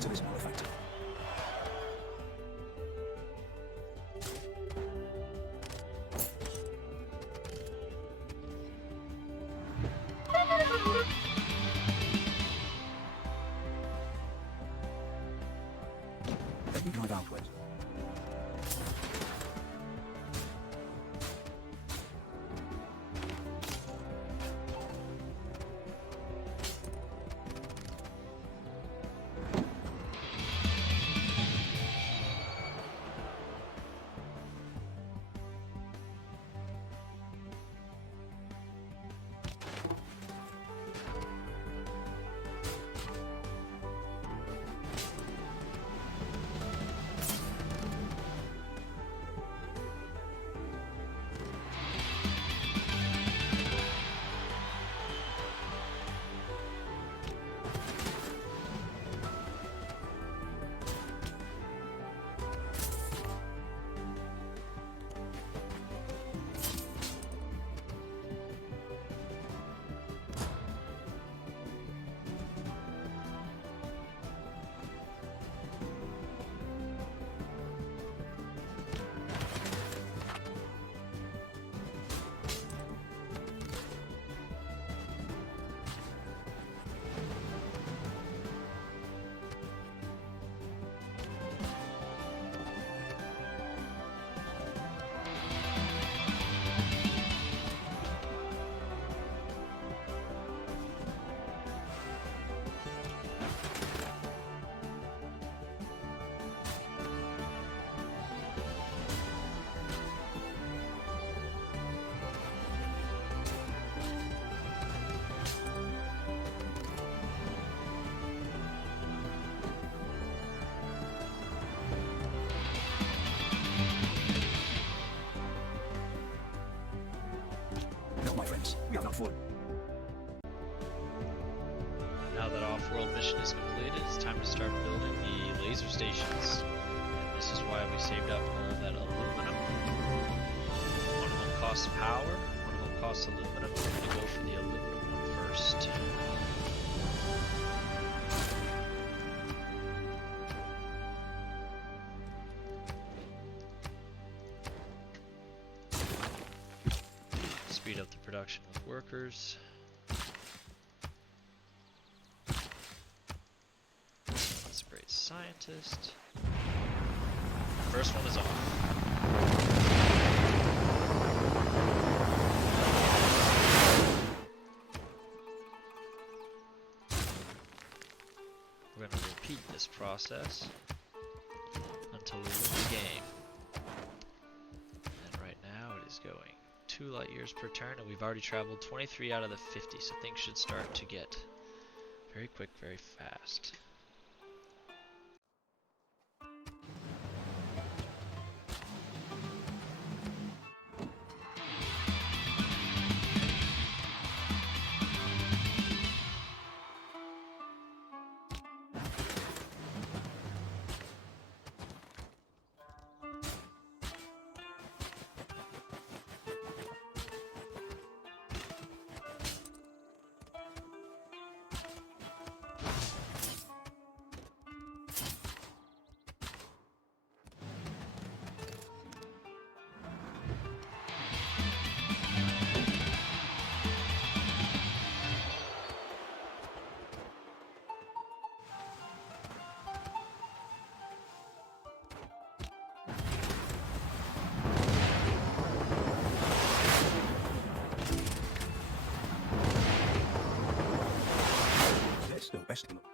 To this malefactor. Let me drive outward. off-world mission is completed. It's time to start building the laser stations. And this is why we saved up all that aluminum. One of them costs power, one of them costs aluminum. We're going to go for the aluminum one first. Speed up the production with workers. Let's upgrade scientist. First one is off. We're going to repeat this process until we win the game. And right now it is going 2 light years per turn, and we've already traveled 23 out of the 50, so things should start to get very quick, very fast. Best of luck.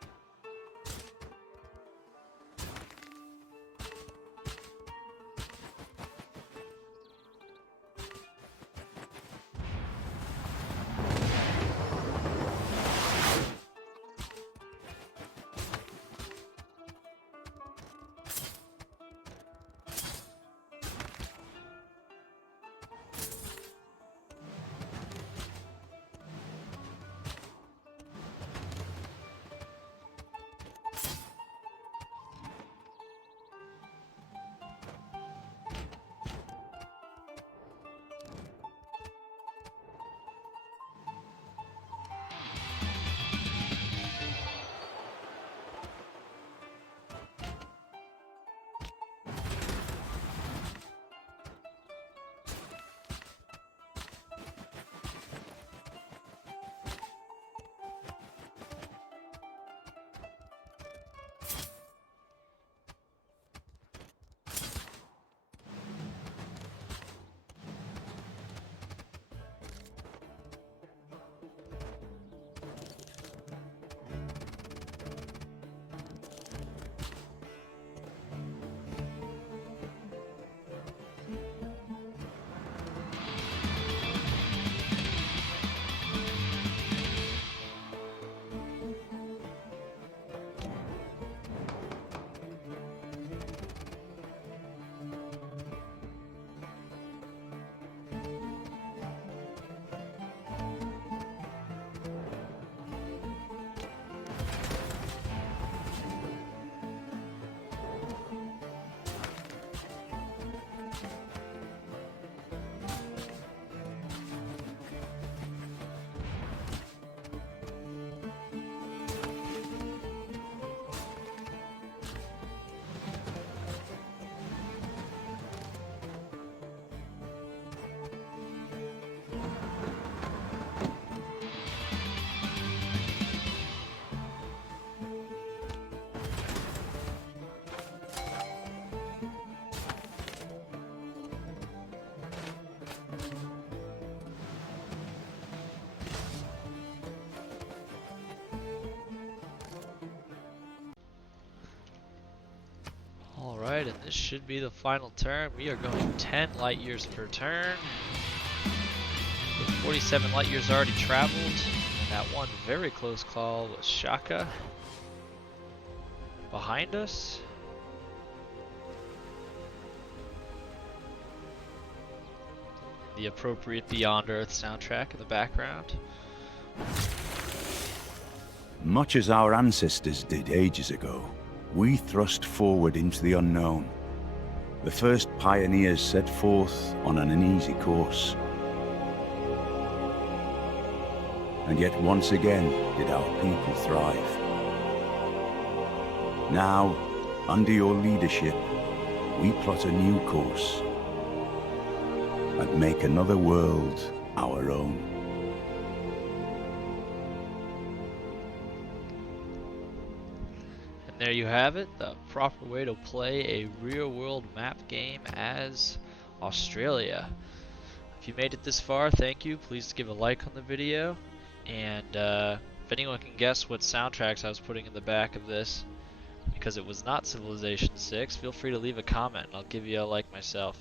Alright, and this should be the final turn. We are going 10 light years per turn. With 47 light years already traveled. And that one very close call was Shaka behind us. The appropriate Beyond Earth soundtrack in the background. Much as our ancestors did ages ago, we thrust forward into the unknown. The first pioneers set forth on an uneasy course. And yet once again did our people thrive. Now, under your leadership, we plot a new course and make another world our own. And there you have it, the proper way to play a real-world map game as Australia. If you made it this far, thank you. Please give a like on the video. And if anyone can guess what soundtracks I was putting in the back of this, because it was not Civilization 6, feel free to leave a comment and I'll give you a like myself.